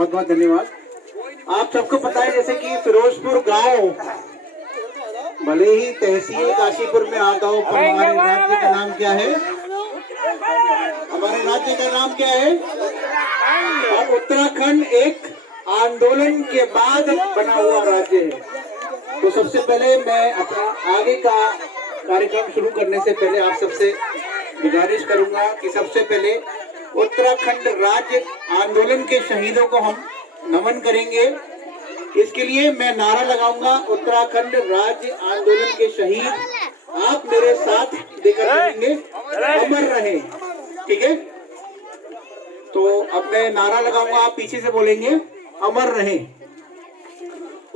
बहुत बहुत धन्यवाद। आप सबको पता है जैसे कि फिरोजपुर गांव भले ही तहसील काशीपुर में आता हो, पर हमारे राज्य का नाम क्या है? हमारे राज्य का नाम क्या है? और उत्तराखंड एक आंदोलन के बाद बना हुआ राज्य है। तो सबसे पहले मैं अपना आगे का कार्यक्रम शुरू करने से पहले आप सबसे गुजारिश करूंगा कि सबसे पहले उत्तराखंड राज्य आंदोलन के शहीदों को हम नमन करेंगे। इसके लिए मैं नारा लगाऊंगा, उत्तराखंड राज्य आंदोलन के शहीद, आप मेरे साथ देकर करेंगे, अमर रहे। ठीक है, तो अब मैं नारा लगाऊंगा, आप पीछे से बोलेंगे, अमर रहे।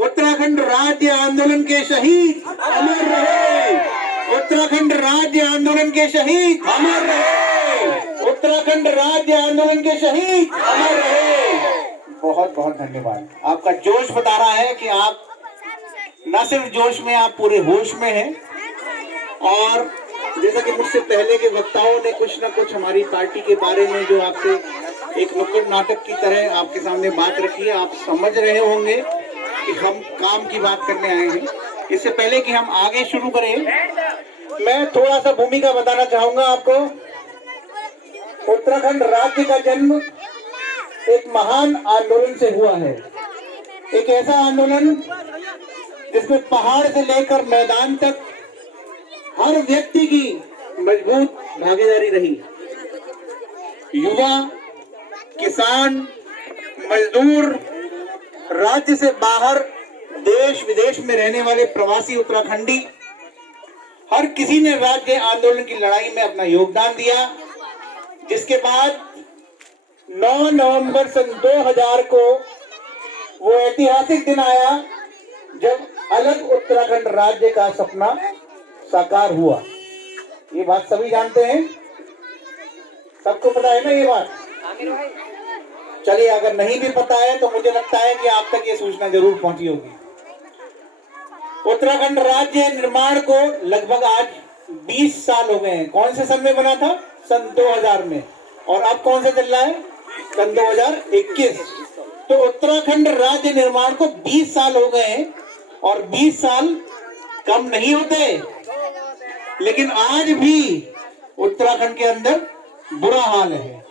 उत्तराखंड राज्य आंदोलन के शहीद अमर रहे। उत्तराखंड राज्य आंदोलन के शहीद अमर रहे। उत्तराखंड राज्य आंदोलन के शहीद अमर रहे। बहुत बहुत धन्यवाद। आपका जोश बता रहा है कि आप न सिर्फ जोश में, आप पूरे होश में हैं। और जैसा कि मुझसे पहले के वक्ताओं ने कुछ न कुछ हमारी पार्टी के बारे में जो आपसे एक नुक्कड़ नाटक की तरह आपके सामने बात रखी है, आप समझ रहे होंगे कि हम काम की बात करने आए हैं। इससे पहले कि हम आगे शुरू करें, मैं थोड़ा सा भूमिका बताना चाहूंगा आपको। उत्तराखंड राज्य का जन्म एक महान आंदोलन से हुआ है। एक ऐसा आंदोलन जिसमें पहाड़ से लेकर मैदान तक हर व्यक्ति की मजबूत भागीदारी रही। युवा, किसान, मजदूर, राज्य से बाहर देश विदेश में रहने वाले प्रवासी उत्तराखंडी, हर किसी ने राज्य आंदोलन की लड़ाई में अपना योगदान दिया। जिसके बाद 9 नवंबर सन 2000 को वो ऐतिहासिक दिन आया जब अलग उत्तराखंड राज्य का सपना साकार हुआ। ये बात सभी जानते हैं, सबको पता है ना ये बात? चलिए, अगर नहीं भी पता है तो मुझे लगता है कि आप तक ये सूचना जरूर पहुंची होगी। उत्तराखंड राज्य निर्माण को लगभग आज 20 साल हो गए हैं। कौन से सन में बना था? सन 2000 में। और अब कौन सा चल रहा है? सन 2021। तो उत्तराखंड राज्य निर्माण को 20 साल हो गए हैं और 20 साल कम नहीं होते। लेकिन आज भी उत्तराखंड के अंदर बुरा हाल है।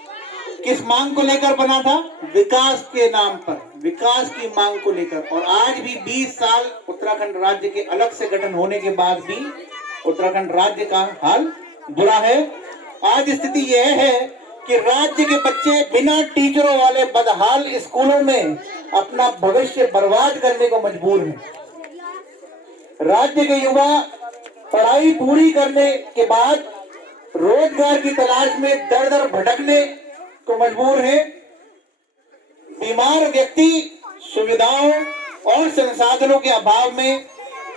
किस मांग को लेकर बना था? विकास के नाम पर, विकास की मांग को लेकर। और आज भी 20 साल उत्तराखंड राज्य के अलग से गठन होने के बाद भी उत्तराखंड राज्य का हाल बुरा है। आज स्थिति यह है कि राज्य के बच्चे बिना टीचरों वाले बदहाल स्कूलों में अपना भविष्य बर्बाद करने को मजबूर हैं। राज्य के युवा पढ़ाई पूरी करने के बाद रोजगार की तलाश में दर दर भटकने को मजबूर है। बीमार व्यक्ति सुविधाओं और संसाधनों के अभाव में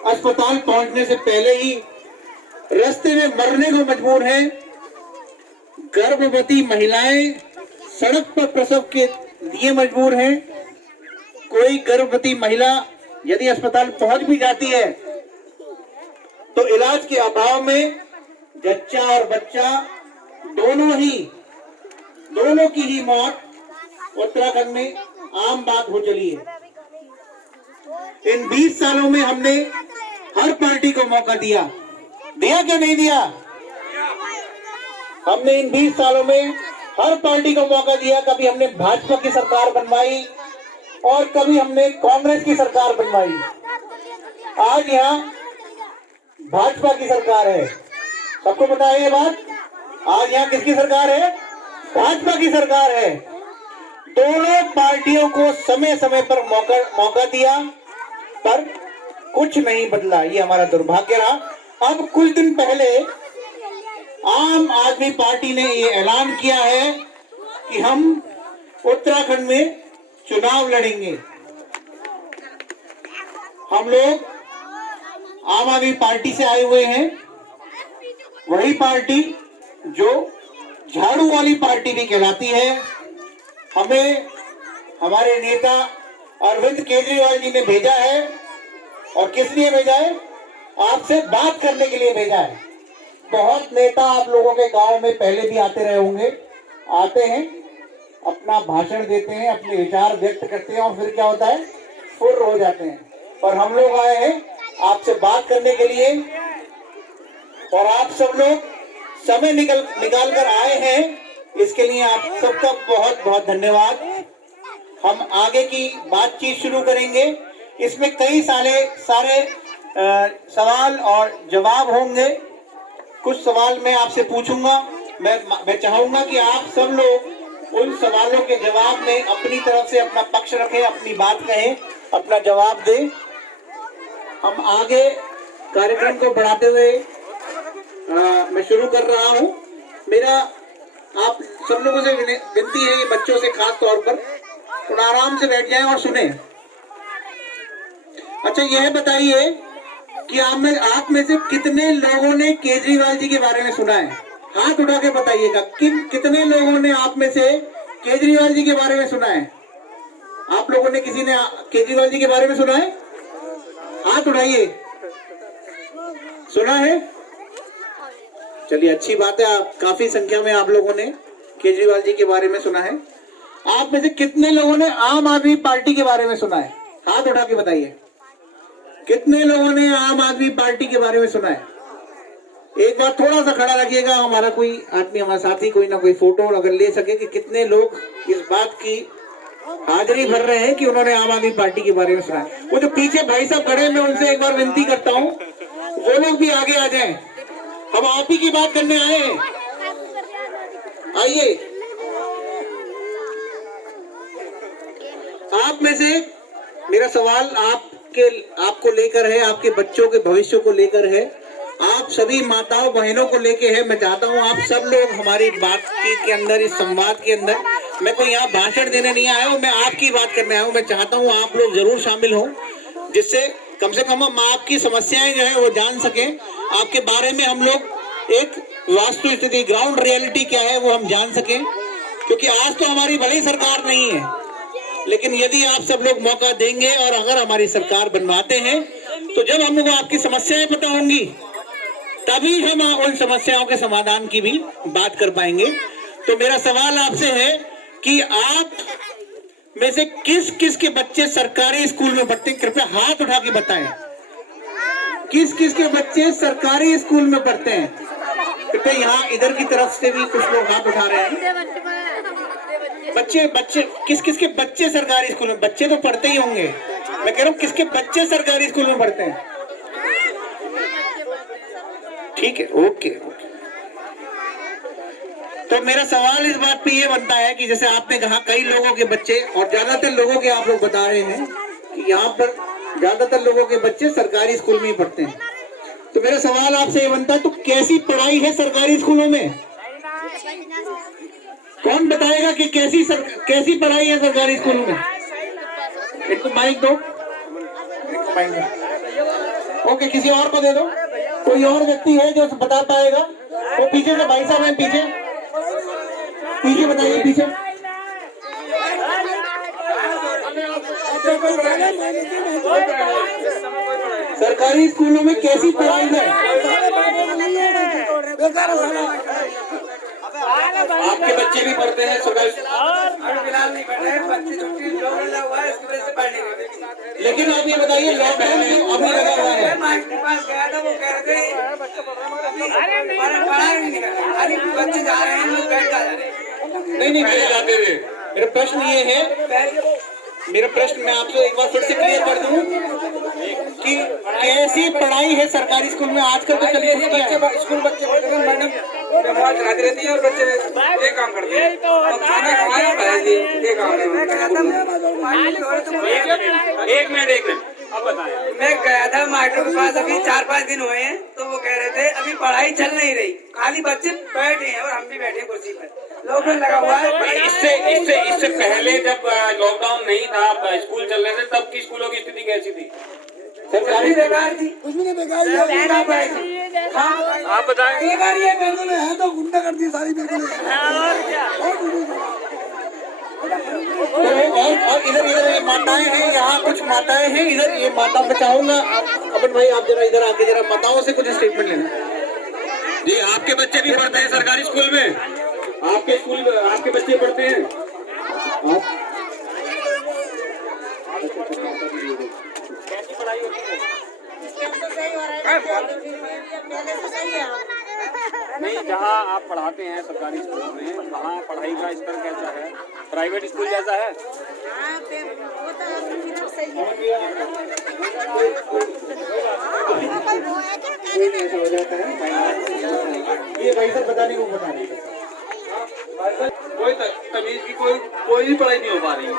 अस्पताल पहुंचने से पहले ही रास्ते में मरने को मजबूर है। गर्भवती महिलाएं सड़क पर प्रसव के लिए मजबूर हैं। कोई गर्भवती महिला यदि अस्पताल पहुंच भी जाती है तो इलाज के अभाव में जच्चा और बच्चा दोनों की ही मौत उत्तराखंड में आम बात हो चली है। इन 20 सालों में हमने हर पार्टी को मौका दिया क्या नहीं दिया? हमने इन 20 सालों में हर पार्टी को मौका दिया। कभी हमने भाजपा की सरकार बनवाई और कभी हमने कांग्रेस की सरकार बनवाई। आज यहाँ भाजपा की सरकार है, सबको पता है ये बात। आज यहाँ किसकी सरकार है? भाजपा की सरकार है। दोनों पार्टियों को समय समय पर मौका दिया पर कुछ नहीं बदला। ये हमारा दुर्भाग्य रहा। अब कुछ दिन पहले आम आदमी पार्टी ने ये ऐलान किया है कि हम उत्तराखंड में चुनाव लड़ेंगे। हम लोग आम आदमी पार्टी से आए हुए हैं, वही पार्टी जो झाड़ू वाली पार्टी भी कहलाती है। हमें हमारे नेता अरविंद केजरीवाल जी ने भेजा है। और किस लिए भेजा है? आपसे बात करने के लिए भेजा है। बहुत नेता आप लोगों के गांव में पहले भी आते रहे होंगे, आते हैं अपना भाषण देते हैं, अपने विचार व्यक्त करते हैं और फिर क्या होता है, फुर्र हो जाते हैं। पर हम लोग आए हैं आपसे बात करने के लिए और आप सब लोग समय निकाल कर आए हैं, इसके लिए आप सबका बहुत बहुत धन्यवाद। हम आगे की बातचीत शुरू करेंगे। इसमें कई सारे सवाल और जवाब होंगे। कुछ सवाल मैं आपसे पूछूंगा। मैं चाहूंगा कि आप सब लोग उन सवालों के जवाब में अपनी तरफ से अपना पक्ष रखें, अपनी बात कहें, अपना जवाब दें। हम आगे कार्यक्रम को बढ़ाते हुए मैं शुरू कर रहा हूं। मेरा आप सब लोगों से विनती है, ये बच्चों से खास तौर पर, थोड़ा आराम से बैठ जाएं और सुने। अच्छा, यह बताइए कि आप में से कितने लोगों ने केजरीवाल जी के बारे में सुना है? हाथ उठा के बताइएगा कितने लोगों ने आप में से केजरीवाल जी के बारे में सुना है? आप लोगों ने किसी ने केजरीवाल जी के बारे में सुना है? हाथ उठाइए। सुना है? चलिए, अच्छी बात है, आप काफी संख्या में आप लोगों ने केजरीवाल जी के बारे में सुना है। आप में से कितने लोगों ने आम आदमी पार्टी के बारे में सुना है? हाथ उठा के बताइए कितने लोगों ने आम आदमी पार्टी के बारे में सुना है? एक बार थोड़ा सा खड़ा रखिएगा, हमारा कोई आदमी, हमारा साथी कोई ना कोई फोटो अगर ले सके कि कितने लोग इस बात की हाजिरी भर रहे हैं कि उन्होंने आम आदमी पार्टी के बारे में सुना है। वो जो पीछे भाई साहब खड़े हैं, मैं उनसे एक बार विनती करता हूँ वो लोग भी आगे आ जाएं। हम आप ही की बात करने आए हैं, आइए। आप में से मेरा सवाल आपको लेकर है, आपके बच्चों के भविष्य को लेकर है, आप सभी माताओं बहनों को लेकर है। मैं चाहता हूं आप सब लोग हमारी बातचीत के अंदर, इस संवाद के अंदर, मैं कोई यहाँ भाषण देने नहीं आया हूँ, मैं आपकी बात करने आया हूँ। मैं चाहता हूँ आप लोग जरूर शामिल हों, जिससे कम से कम हम आपकी समस्याएं जो है वो जान सकें, आपके बारे में हम लोग एक वास्तु स्थिति, ग्राउंड रियलिटी क्या है वो हम जान सकें। क्योंकि आज तो हमारी बड़ी सरकार नहीं है, लेकिन यदि आप सब लोग मौका देंगे और अगर हमारी सरकार बनवाते हैं, तो जब हमको आपकी समस्याएं पता होंगी तभी हम उन समस्याओं के समाधान की भी बात कर पाएंगे। तो मेरा सवाल आपसे है कि आप में से किस किस के बच्चे सरकारी स्कूल में पढ़ते हैं? कृपया हाथ उठा के बताएं किस किस के बच्चे सरकारी स्कूल में पढ़ते हैं। कृपया यहाँ इधर की तरफ से भी कुछ लोग हाथ उठा रहे हैं। बच्चे किस किस के बच्चे सरकारी स्कूल में? बच्चे तो पढ़ते ही होंगे, मैं कह रहा हूँ किसके बच्चे सरकारी स्कूल में पढ़ते हैं? ठीक है, ओके। तो मेरा सवाल इस बात पे ये बनता है कि जैसे आपने कहा कई लोगों के बच्चे, और ज्यादातर लोगों के आप लोग बता रहे हैं कि यहाँ पर ज्यादातर लोगों के बच्चे सरकारी स्कूल में ही पढ़ते हैं, तो मेरा सवाल आपसे ये बनता है, तो कैसी पढ़ाई है सरकारी स्कूलों में? कौन बताएगा कि कैसी पढ़ाई है सरकारी स्कूलों में? इनको माइक दो, ओके, किसी और को दे दो। कोई और व्यक्ति है जो बता पाएगा? वो पीछे से भाई साहब हैं, पीछे बताइए, पीछे। सरकारी स्कूलों में कैसी पढ़ाई है? आपके बच्चे भी पढ़ते हैं सरकारी? फिलहाल नहीं पढ़ रहे, बच्चे छुट्टी लगा हुआ है, इसकी वजह से पढ़ नहीं रहे। लेकिन आप ये बताइए, लॉकडाउन में अभी लगा हुआ है, मास्टर के पास गया था, वो कह रहे थे पढ़ाई नहीं कर रहे, खाली बच्चे जा रहे हैं, लोग बैठ जा रहे हैं। नहीं पहले जाते थे। मेरा प्रश्न ये है, मेरा प्रश्न मैं आपको एक बार फिर से क्लियर कर दूं कि कैसी पढ़ाई है सरकारी स्कूल में? आजकल तो चलिए स्कूल बच्चे पढ़ते हैं, मैडम व्यवहार कराती रहती है और बच्चे एक काम करते हैं, खाना खवाया पढ़ाएंगे, एक काम नहीं। एक मिनट अब बताएं। मैं गया था मास्टर के पास, अभी 4-5 दिन हुए हैं, तो वो कह रहे थे अभी पढ़ाई चल नहीं रही, खाली बच्चे बैठे हैं और हम भी बैठे हैं कुर्सी पर, लॉकडाउन लगा हुआ है। इससे पहले जब लॉकडाउन नहीं था, स्कूल चल रहे थे, तब की स्कूलों की स्थिति कैसी थी? सरकारी बेकार थी, कुछ भी नहीं बेकार थी। आप बताएं। बेकार ये बिल्कुल है तो गुंडा कर दी सारी बिल्कुल। और इधर ये माताएं हैं, यहाँ कुछ माताएं हैं, इधर ये माता मैं चाहूंगा अपन भाई आप जरा इधर आके जरा माताओं से कुछ स्टेटमेंट लेना। जी, आपके बच्चे भी पढ़ते हैं सरकारी स्कूल में? आपके बच्चे पढ़ते हैं? कैसी पढ़ाई होती है? नहीं, जहाँ आप पढ़ाते हैं सरकारी स्कूल में, वहाँ पढ़ाई का स्तर कैसा है? प्राइवेट स्कूल जैसा है? हो जाता है ये भाई साहब बताने को बता रहे हैं। कोई तमीज की कोई भी पढ़ाई नहीं हो पा रही है।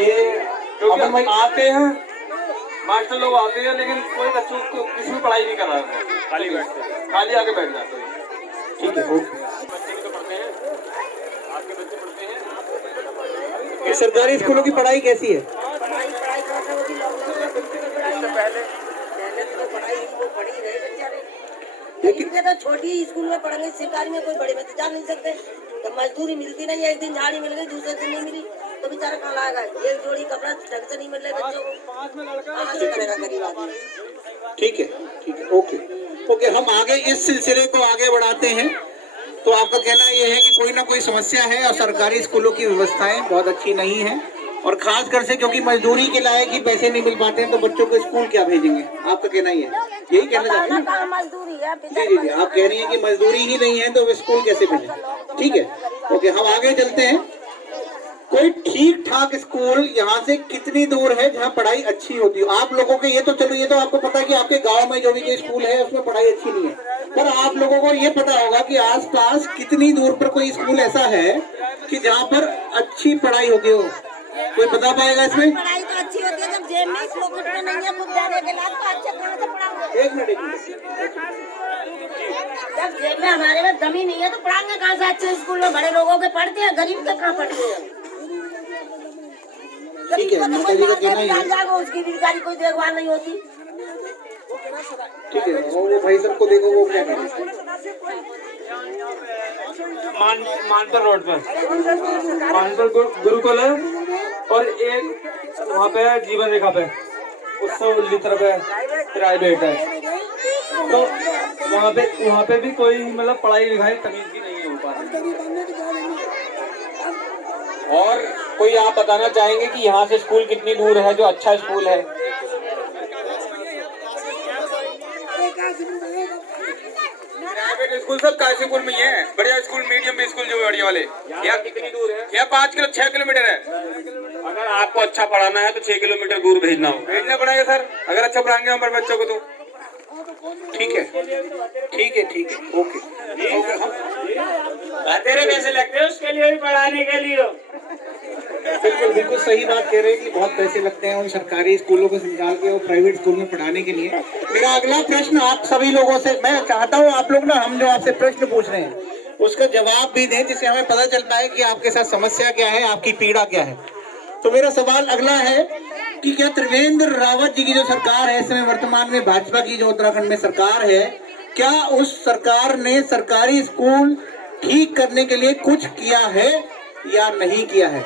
ये क्योंकि हम आते हैं, मास्टर लोग आते हैं, लेकिन कोई बच्चों को किसी भी पढ़ाई नहीं कर रहा है, खाली बैठते हैं। खाली आके बैठ जाते हैं। ठीक है बच्चे भी तो पढ़ते हैं, आपके बच्चे पढ़ते हैं। सरकारी स्कूलों की पढ़ाई कैसी है? लेकिन तो छोटी स्कूल में पढ़ेंगे, सरकारी में कोई बड़े में तो जा नहीं सकते। तो मजदूरी मिलती नहीं है, एक दिन झाड़ी मिल गई, दूसरे दिन नहीं मिली, तो बेचारा कहाँ लाएगा? एक जोड़ी कपड़ा ढंग से नहीं मिल रहे बच्चों को, कहाँ से करेगा गरीब आदमी? ठीक है ओके ओके, हम आगे इस सिलसिले को आगे बढ़ाते हैं। तो आपका कहना यह है कि कोई ना कोई समस्या है और सरकारी स्कूलों की व्यवस्थाएं बहुत अच्छी नहीं है, और खास कर से क्योंकि मजदूरी के लायक ही पैसे नहीं मिल पाते हैं, तो बच्चों को स्कूल क्या भेजेंगे? आपका कहना ही है, यही कहना चाहते हैं? मजदूरी है जी, आप कह रही हैं कि मजदूरी ही नहीं है तो वे स्कूल कैसे भेजें? ठीक है ओके, हम आगे चलते हैं। कोई ठीक ठाक स्कूल यहाँ से कितनी दूर है जहाँ पढ़ाई अच्छी होती हो? आप लोगों के ये तो चलो, ये तो आपको पता है कि आपके गांव में जो भी कोई स्कूल है उसमें पढ़ाई अच्छी नहीं है, पर आप लोगों को ये पता होगा कि आसपास कितनी दूर पर कोई स्कूल ऐसा है कि जहाँ पर अच्छी पढ़ाई होती हो? कोई बता पाएगा इसमें? पढ़ाई तो अच्छी होती है, जब जेब में इस लोग में नहीं है खुद जाने के लायक, तो अच्छे कहाँ से पढ़ाओगे? एक मिनट जब जेब में हमारे में दम ही नहीं है तो पढ़ाएंगे कहाँ से? अच्छे स्कूल में बड़े लोगों के पढ़ते हैं, गरीब के कहाँ पढ़ते हैं? ठीक है, माता जी का कहना ही है। उसकी भी बेचारी कोई देखभाल नहीं होती। ठीक है, और वो भाई सबको देखो वो क्या करें। मानपुर रोड पर मानपुर गुरुकुल है, और एक वहाँ पे जीवन रेखा पे उत्सव तरफ है, प्राइवेट है। तो वहाँ पे भी कोई मतलब पढ़ाई लिखाई तमीज की नहीं हो पा रही। और कोई आप बताना चाहेंगे कि यहाँ से स्कूल कितनी दूर है जो अच्छा स्कूल है? प्राइवेट स्कूल सब काशीपुर में ही है, बढ़िया स्कूल, मीडियम स्कूल जो बढ़िया वाले। यहाँ कितनी दूर है? यहाँ 6 किलोमीटर है। अगर आपको अच्छा पढ़ाना है तो 6 किलोमीटर दूर भेजना होगा। भेजना पड़ेगा सर, अगर अच्छा पढ़ाएंगे हमारे बच्चों को तो। ठीक है ओके। तेरे पैसे लगते हैं उसके लिए भी, पढ़ाने के लिए। बिल्कुल सही बात कह रहे हैं कि बहुत पैसे लगते हैं उन सरकारी स्कूलों को निकाल के और प्राइवेट स्कूल में पढ़ाने के लिए। मेरा अगला प्रश्न आप सभी लोगों से, मैं चाहता हूं आप लोग ना, हम जो आपसे प्रश्न पूछ रहे हैं उसका जवाब भी दें, जिससे हमें पता चल पाए कि आपके साथ समस्या क्या है, आपकी पीड़ा क्या है। तो मेरा सवाल अगला है कि क्या त्रिवेंद्र रावत जी की जो सरकार है इस समय वर्तमान में, भाजपा की जो उत्तराखंड में सरकार है, क्या उस सरकार ने सरकारी स्कूल ठीक करने के लिए कुछ किया है या नहीं किया है?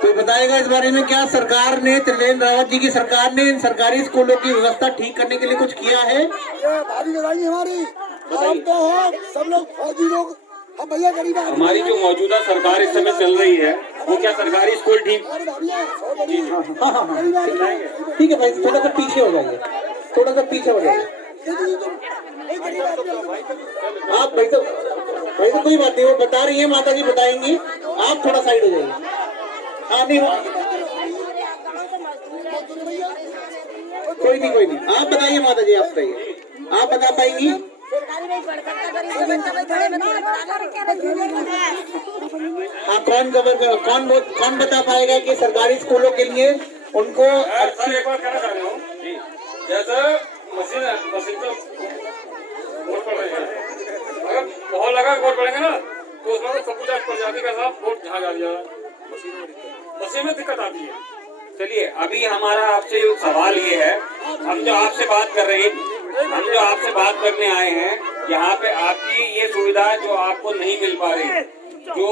कोई बताएगा इस बारे में? क्या सरकार ने, त्रिवेंद्र रावत जी की सरकार ने इन सरकारी स्कूलों की व्यवस्था ठीक करने के लिए कुछ किया है? भारी लड़ाई हमारी, हम तो हैं सब लोग फौजी लोग, हम भैया गरीब आदमी। हमारी जो मौजूदा सरकार इस समय चल रही है वो क्या सरकारी स्कूल ठीक? हाँ ठीक है भाई, थोड़ा सा पीछे हो जाइए, थोड़ा सा पीछे हो जाइए आप। भाई तो कोई बात नहीं, वो बता रही है, माता जी बताएंगी, आप थोड़ा साइड हो जाइए। हाँ नहीं कोई नहीं, आप बताइए माता जी, आप बताइए, आप बता पाएंगी? हाँ, कौन बता पाएगा कि सरकारी स्कूलों के लिए उनको अच्छी? एक बार कहना चाह रहा हूँ, जैसे मशीन तो वोट पड़ रही है, अगर बहुत लगा वोट पड़ेंगे ना तो उसमें तो सब कुछ प्रजाति का साथ वोट जहाँ जा रहा है, मशीन में दिक्कत आती है। चलिए, अभी हमारा आपसे सवाल ये है, हम जो आपसे बात कर रहे हैं, हम जो आपसे बात करने आए हैं, यहाँ पे आपकी ये सुविधा जो आपको नहीं मिल पा रही, जो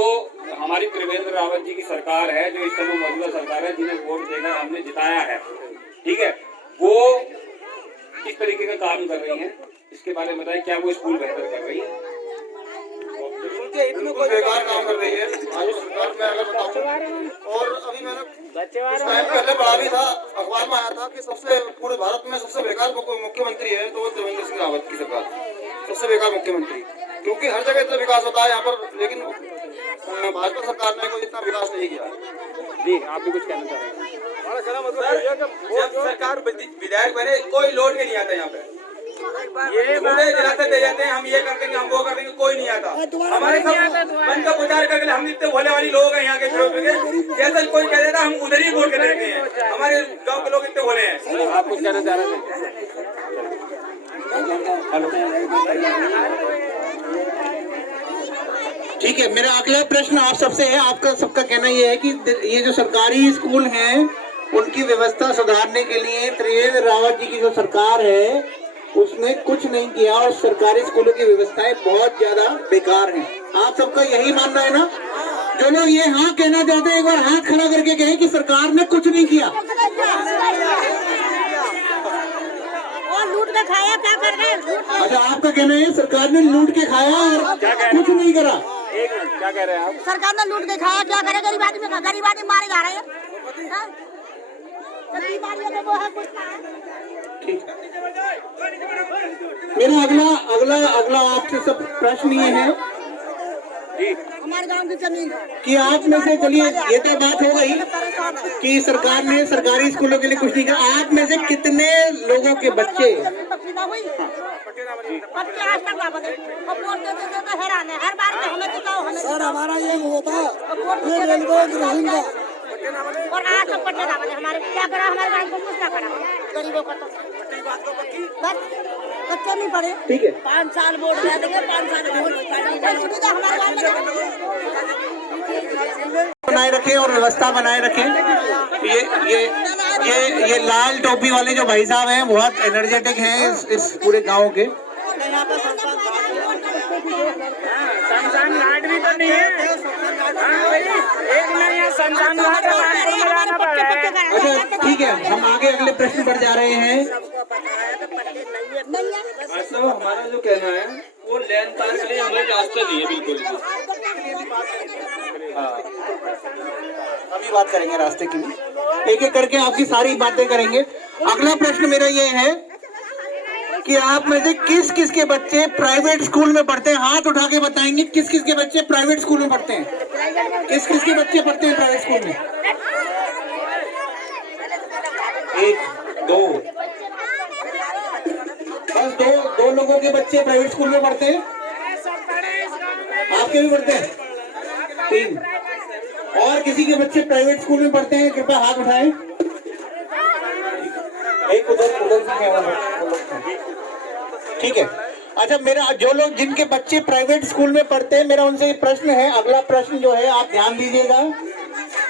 हमारी त्रिवेंद्र रावत जी की सरकार है, जो इस समय मौजूदा सरकार है, जिन्हें वोट देकर हमने जिताया है, ठीक है, वो किस तरीके का काम कर रही है, इसके बारे में बताएं। क्या वो स्कूल बेहतर कर रही है? बिल्कुल बेकार काम कर रही है आज सरकार। मैं अगर बताऊं, और अभी मैंने कुछ टाइम पहले पढ़ा भी था, अखबार में आया था कि सबसे पूरे भारत में सबसे बेकार मुख्यमंत्री है तो वो त्रिवेंद्र सिंह रावत की सरकार, सबसे बेकार मुख्यमंत्री। क्योंकि हर जगह इतना विकास होता है यहाँ पर, लेकिन भाजपा सरकार ने कोई इतना विकास नहीं किया। जी, आप भी कुछ कहना चाह रहे हैं? जब सरकार विधायक बने कोई लौट के नहीं आता यहाँ पे, ये मुझे दिलासा दे जाते हैं हम ये कर देंगे हम वो कर देंगे, कोई नहीं आता। हमारे सब मन का प्रचार करके हम इतने भोले वाली लोग हैं यहाँ के जैसे कोई कह देता हम उधर ही वोट कर देते हैं। हमारे गांव के लोग इतने भोले हैं। आप कुछ कहना चाह रहे थे? ठीक है, मेरा अगला प्रश्न आप सबसे है। आपका सबका कहना ये है कि ये जो सरकारी स्कूल हैं उनकी व्यवस्था सुधारने के लिए त्रिवेंद्र रावत जी की जो सरकार है उसने कुछ नहीं किया और सरकारी स्कूलों की व्यवस्थाएं बहुत ज्यादा बेकार हैं। आप सबका यही मानना है ना? जो लोग ये हाँ कहना चाहते हैं एक बार हाथ खड़ा करके कहें कि सरकार ने कुछ नहीं किया। लूट के खाया, क्या कर रहे हैं? अच्छा, आपका कहना है सरकार ने लूट के खाया और कुछ नहीं करा। एक मिनट, क्या कह रहे हैं आप? सरकार ने लूट के खाया, क्या करे? गरीब आदमी मारे जा रहे हैं। गरीब आदमी को वो है कुछ मेरा अगला आपसे सब प्रश्न ये है हमारे गांव की जमीन कि आप में से, चलिए ये तो बात हो गई कि सरकार ने सरकारी स्कूलों के लिए कुछ नहीं किया, आप में से कितने लोगों के बच्चे सर हमारा ये होता ये रेलवे ग्रामीण का और आज सब पट्टे दावा हमारे क्या करा, हमारे गांव को कुछ ना करा, गरीबों का तो बस कच्चे नहीं पड़े। ठीक है, 5 साल वोट दे देंगे, 5 साल वोट सुविधा हमारे गांव में बनाए रखें और व्यवस्था बनाए रखें। ये लाल टोपी वाले जो भाई साहब हैं बहुत एनर्जेटिक हैं इस पूरे गांव के। शमशान घाट भी तो नहीं है। एक नया शमशान घाट बनाना पड़ रहा है। अच्छा ठीक है, हम आगे अगले प्रश्न पर जा रहे हैं। तो हमारा जो कहना है वो लेन तार के लिए हमें रास्ता दिए बिल्कुल। अभी बात करेंगे रास्ते की भी, एक एक करके आपकी सारी बातें करेंगे। अगला प्रश्न मेरा ये है कि आप में से किस किस के बच्चे प्राइवेट स्कूल में पढ़ते हैं? हाथ उठा के बताएंगे किस किस के बच्चे प्राइवेट स्कूल में पढ़ते हैं। किस किस के बच्चे पढ़ते हैं प्राइवेट स्कूल में? 1 2 बस दो लोगों के बच्चे प्राइवेट स्कूल में पढ़ते हैं। आपके भी पढ़ते हैं? 3 और किसी के बच्चे प्राइवेट स्कूल में पढ़ते हैं? कृपया हाथ उठाएं। एक उधर ठीक है। अच्छा, मेरा जो लोग जिनके बच्चे प्राइवेट स्कूल में पढ़ते हैं मेरा उनसे प्रश्न है, अगला प्रश्न जो है आप ध्यान दीजिएगा,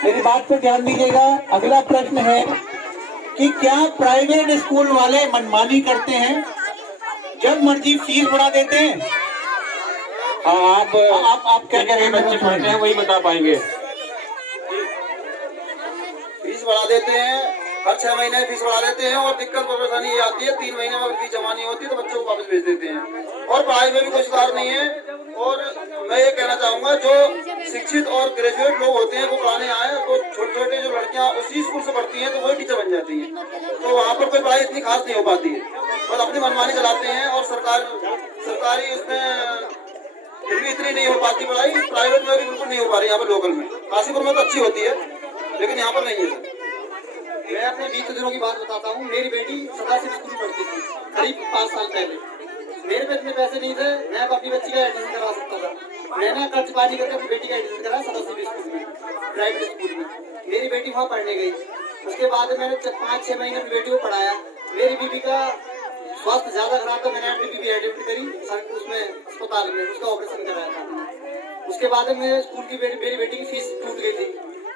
मेरी बात पे ध्यान दीजिएगा। अगला प्रश्न है कि क्या प्राइवेट स्कूल वाले मनमानी करते हैं, जब मर्जी फीस बढ़ा देते हैं? आप क्या कह रहे हैं? बच्चे पढ़ते हैं वही बता पाएंगे। फीस बढ़ा देते हैं, हर 6 महीने फीस बढ़ा देते हैं और दिक्कत परेशानी ये आती है 3 महीने में फीस जमा नहीं होती तो बच्चों को वापस भेज देते हैं और पढ़ाई में भी कोई सुधार नहीं है। और मैं ये कहना चाहूँगा जो शिक्षित और ग्रेजुएट लोग होते हैं वो पढ़ाने आए तो छोटे छोटे जो लड़कियाँ उसी स्कूल से पढ़ती हैं तो वही टीचर बन जाती हैं, तो वहाँ पर कोई पढ़ाई इतनी खास नहीं हो पाती है, बस अपनी मनमानी चलाते हैं और सरकारी उसमें फिर भी इतनी नहीं हो पाती पढ़ाई, प्राइवेट में भी बिल्कुल नहीं हो पा रही। यहाँ पर लोकल में काशीपुर में तो अच्छी होती है लेकिन यहाँ पर नहीं है। मैं अपने 20 दिनों की बात बताता हूँ। मेरी बेटी सदाशिव स्कूल में पढ़ती थी करीब 5 साल पहले। मेरे पास इतने पैसे नहीं थे, मैं अपनी बच्ची का एडमिशन करवा सकता था। मैंने खर्च पानी करके अपनी बेटी का एडमिशन कराया सदाशिव स्कूल में, प्राइवेट स्कूल में। मेरी बेटी वहाँ पढ़ने गई। उसके बाद मैंने 5-6 महीने अपनी बेटी को पढ़ाया। मेरी बीबी का स्वास्थ्य ज़्यादा खराब था, मैंने अपनी बीबी एडमिट करी उसमें अस्पताल में, उसका ऑपरेशन कराया था। उसके बाद मेरे स्कूल की मेरी बेटी की फीस टूट गई थी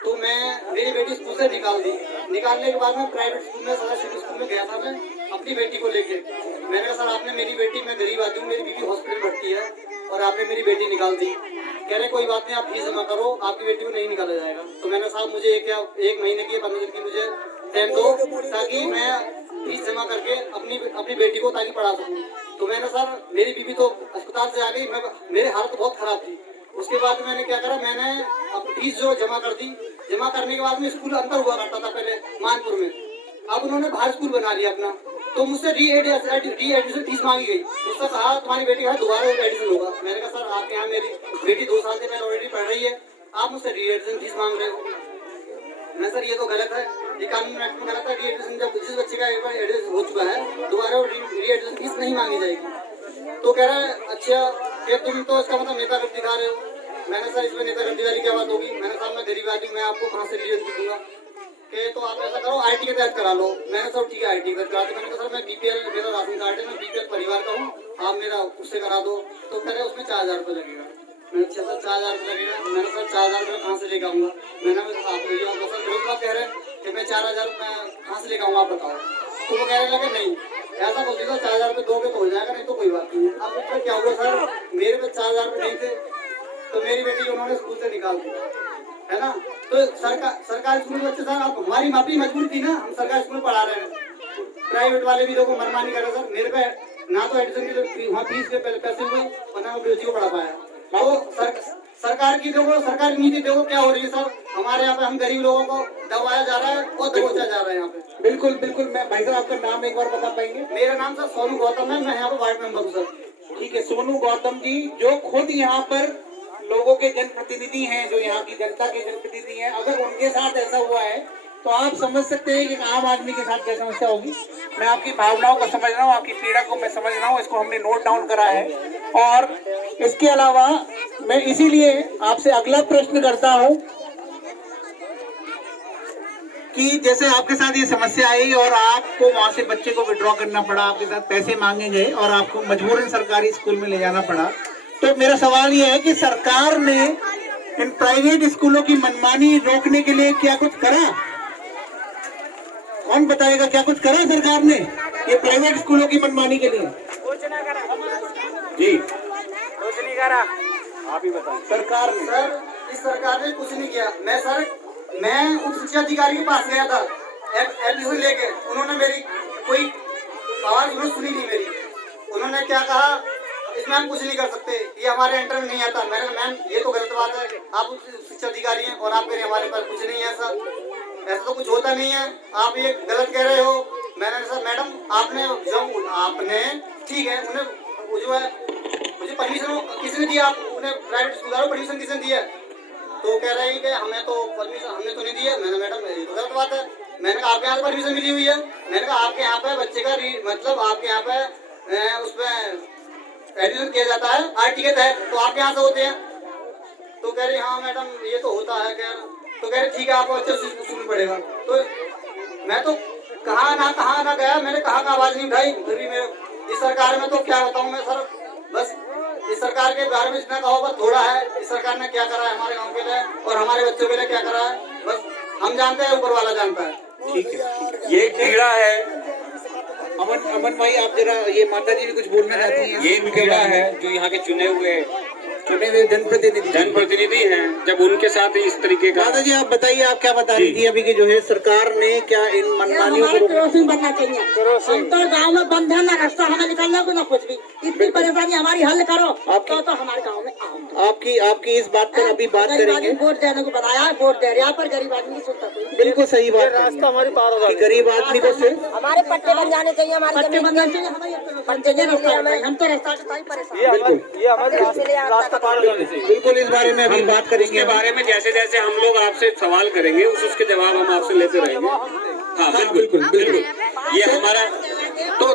तो मैं मेरी बेटी स्कूल से निकाल दी। निकालने के बाद मैं प्राइवेट स्कूल में सदाशिव स्कूल में गया था मैं अपनी बेटी को लेके। मैंने कहा सर आपने मेरी बेटी, मैं गरीब आदमी हूँ, मेरी बीबी हॉस्पिटल भर्ती है और आपने मेरी बेटी निकाल दी। कह रहे कोई बात नहीं, आप फीस जमा करो, आपकी बेटी को नहीं निकाला जाएगा। तो मैंने साहब मुझे एक महीने की 15 दिन की मुझे टाइम दो ताकि मैं फीस जमा करके अपनी बेटी को ताकि पढ़ा सकूँ। तो मैंने सर मेरी बीबी तो अस्पताल से आ गई, मेरी हालत बहुत खराब थी उसके बाद मैंने क्या करा, मैंने अपनी फीस जो जमा कर दी। जमा करने के बाद में स्कूल अंदर हुआ करता था पहले मानपुर में, अब उन्होंने बाहर स्कूल बना लिया अपना। तो मुझसे री एडमिशन फीस मांगी गई। मुझसे कहा तुम्हारी बेटी है दोबारा एडमिशन होगा। मैंने कहा सर आपके यहाँ मेरी बेटी 2 साल से पहले ऑलरेडी पढ़ रही है, आप मुझसे री एडमिशन फीस मांग रहे हो। मैं सर ये तो गलत है, ये कानून एक्ट में गलत है। री एडमिशन जब जिस बच्चे का एक बार एडमिशन हो चुका है दोबारा री एडमिशन फीस नहीं मांगी जाएगी। तो कह रहा है अच्छा कि तुम तो इसका मतलब नेतागिरी दिखा रहे हो। मैंने सर इसमें नेतागिरी वाली क्या बात होगी। मैंने कहा मैं गरीब आदमी, मैं आपको कहाँ से री एडमिशन दूंगा। कि तो आप ऐसा करो IT के तहत करा लो। मैंने सर ठीक है IT के तहत करा दो। मैंने कहा सर मैं BPL, मेरा राशन कार्ड है, मैं BPL परिवार का हूँ, आप मेरा उससे करा दो। तो कह रहे उसमें 4000 रुपये लगेगा। मैंने अच्छा सर 4000 रुपये लगेगा। मैंने सर 4000 रुपये कहाँ से लेकर आऊँगा। मैंने आप सर गलत बात कह रहे हैं कि मैं 4000 रुपये कहाँ से लेकर आऊँगा, आप बताओ। तो वो कहने लगे नहीं ऐसा कुछ नहीं, 4000 रुपये दोगे तो हो जाएगा, नहीं तो कोई बात नहीं है। अब उसमें क्या हुआ सर, मेरे पे 4000 रुपये नहीं थे तो मेरी बेटी उन्होंने स्कूल से निकाल दिया, है ना। तो सरकारी स्कूल में बच्चे सर, अब हमारी मापी मजबूरी थी ना, हम सरकारी स्कूल में पढ़ा रहे हैं। प्राइवेट वाले भी देखो मनमानी कर रहे सर। मेरे पे ना तो एडमिशन की वहाँ फीस के पैसे हुए और ना बेटी को पढ़ा पाया। तो सरकार की देखो, सरकार की नीति देखो क्या हो रही है सर। हमारे यहाँ पे हम गरीब लोगों को दबाया जा रहा है और दबोचा जा रहा है यहाँ पे। बिल्कुल बिल्कुल। मैं भाई साहब आपका नाम एक बार बता पाएंगे? मेरा नाम सर सोनू गौतम है, मैं यहाँ पे वार्ड मेंबर हूँ सर। ठीक है, सोनू गौतम जी जो खुद यहाँ पर लोगों के जनप्रतिनिधि हैं, जो यहाँ की जनता के जनप्रतिनिधि हैं, अगर उनके साथ ऐसा हुआ है तो आप समझ सकते हैं कि आम आदमी के साथ क्या समस्या होगी। मैं आपकी भावनाओं को समझ रहा हूँ, आपकी पीड़ा को मैं समझ रहा हूँ, इसको हमने नोट डाउन करा है। और इसके अलावा मैं इसीलिए आपसे अगला प्रश्न करता हूँ कि जैसे आपके साथ ये समस्या आई और आपको वहां से बच्चे को विड्रॉ करना पड़ा, आपके साथ पैसे मांगे गए और आपको मजबूरन सरकारी स्कूल में ले जाना पड़ा, तो मेरा सवाल ये है कि सरकार ने इन प्राइवेट स्कूलों की मनमानी रोकने के लिए क्या कुछ करा? कौन बताएगा क्या कुछ करा सरकार ने ये प्राइवेट स्कूलों की मनमानी के लिए? जी कुछ नहीं करा, आप ही बताओ। सरकार ने सर इस सरकार ने कुछ नहीं किया। मैं उप शिक्षा अधिकारी के पास गया था एडमिशन लेके, उन्होंने मेरी कोई आवाज उन्होंने सुनी नहीं मेरी। उन्होंने क्या कहा, इसमें हम कुछ नहीं कर सकते, ये हमारे एंटर में नहीं आता। मैंने मैम ये तो गलत बात है, आप उप शिक्षा अधिकारी हैं और आप कह रहे हमारे पास कुछ नहीं है सर, ऐसा तो कुछ होता नहीं है, आप ये गलत कह रहे हो। मैंने सर मैडम आपने ठीक है, उन्हें जो है मुझे परमिशन किसने दिया, आप उन्हें प्राइवेट स्कूल वालों परमिशन किसने दिया? तो कह रहे हैं कि हमें तो परमिशन हमने तो नहीं दी है। मैंने मैडम ये तो गलत बात है। मैंने कहा आपके यहाँ से परमिशन मिली हुई है। मैंने कहा आपके यहाँ पे बच्चे का मतलब आपके यहाँ पे उस पर एडमिशन किया जाता है RT के तहत, तो आपके यहाँ से होते हैं। तो कह रही हाँ मैडम ये तो होता है। तो कह रहे ठीक है आपको अच्छे स्कूल में पड़ेगा। तो मैं तो कहाँ ना गया, मैंने कहाँ का आवाज नहीं उठाई। फिर भी मेरे इस सरकार में तो क्या बताऊँ मैं सर, बस इस सरकार के बारे में इतना कहो बस थोड़ा है। इस सरकार ने क्या करा है हमारे गांव के लिए और हमारे बच्चों के लिए क्या करा है, बस हम जानते हैं, ऊपर वाला जानता है। ठीक है, ये कीड़ा है। अमन भाई आप जरा, ये माता जी भी कुछ बोलना चाहती हैं? ये कीड़ा है जो यहाँ के चुने हुए जनप्रतिनिधि हैं, जब उनके साथ इस तरीके का। माता जी आप बताइए, आप क्या बता रही थी अभी कि जो है सरकार ने क्या इन मनमानियों को क्रॉसिंग बनना चाहिए। हम तो गाँव में बंद है, ना रास्ता हमें निकलने को ना कुछ भी। इतनी परेशानी हमारी हल करो तो हमारे गाँव में आओ। आपकी इस बात पर अभी बात करेंगे। वोट देने को बताया, वोट दे रहा पर गरीब आदमी की सुनता कोई। बिल्कुल सही बात, रास्ता हमारी पार होगा, गरीब आदमी को से हमारे पट्टे बन जाने चाहिए, हमारे पट्टे बन जाने चाहिए, हम तो रास्ता से परेशान। ये हमारे रास्ता पार हो जाने चाहिए। बिल्कुल इस बारे में अभी बात करेंगे। इसके बारे में जैसे जैसे हम लोग आपसे सवाल करेंगे उसके जवाब हम आपसे लेते रहेंगे। हाँ बिल्कुल बिल्कुल। ये हमारा तो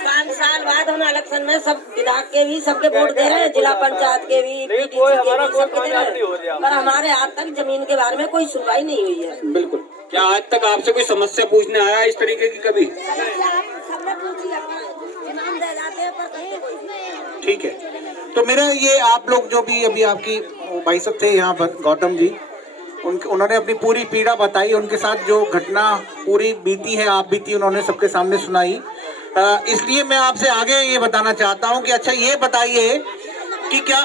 5 साल बाद हम इलेक्शन में सब विधायक के भी सबके वोट दे रहे हैं, जिला पंचायत के भी, PDC के भी, सबके दे रहे हैं। पर हमारे आज तक जमीन के बारे में कोई सुनवाई नहीं हुई है। बिल्कुल। क्या आज तक आपसे कोई समस्या पूछने आया इस तरीके की कभी? सबने पूछी, इनाम दे जाते हैं पर कहीं कोई। ठीक है, तो मेरा ये आप लोग जो भी अभी आपकी भाई साहब थे यहाँ पर गौतम जी, उन्होंने अपनी पूरी पीड़ा बताई, उनके साथ जो घटना पूरी बीती है आप बीती उन्होंने सबके सामने सुनाई। इसलिए मैं आपसे आगे ये बताना चाहता हूँ कि अच्छा ये बताइए कि क्या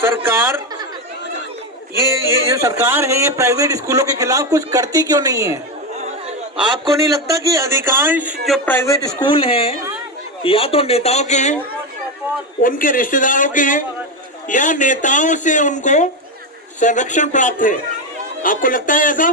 सरकार ये सरकार है ये प्राइवेट स्कूलों के खिलाफ कुछ करती क्यों नहीं है? आपको नहीं लगता कि अधिकांश जो प्राइवेट स्कूल हैं या तो नेताओं के हैं उनके रिश्तेदारों के हैं या नेताओं से उनको संरक्षण प्राप्त है? आपको लगता है ऐसा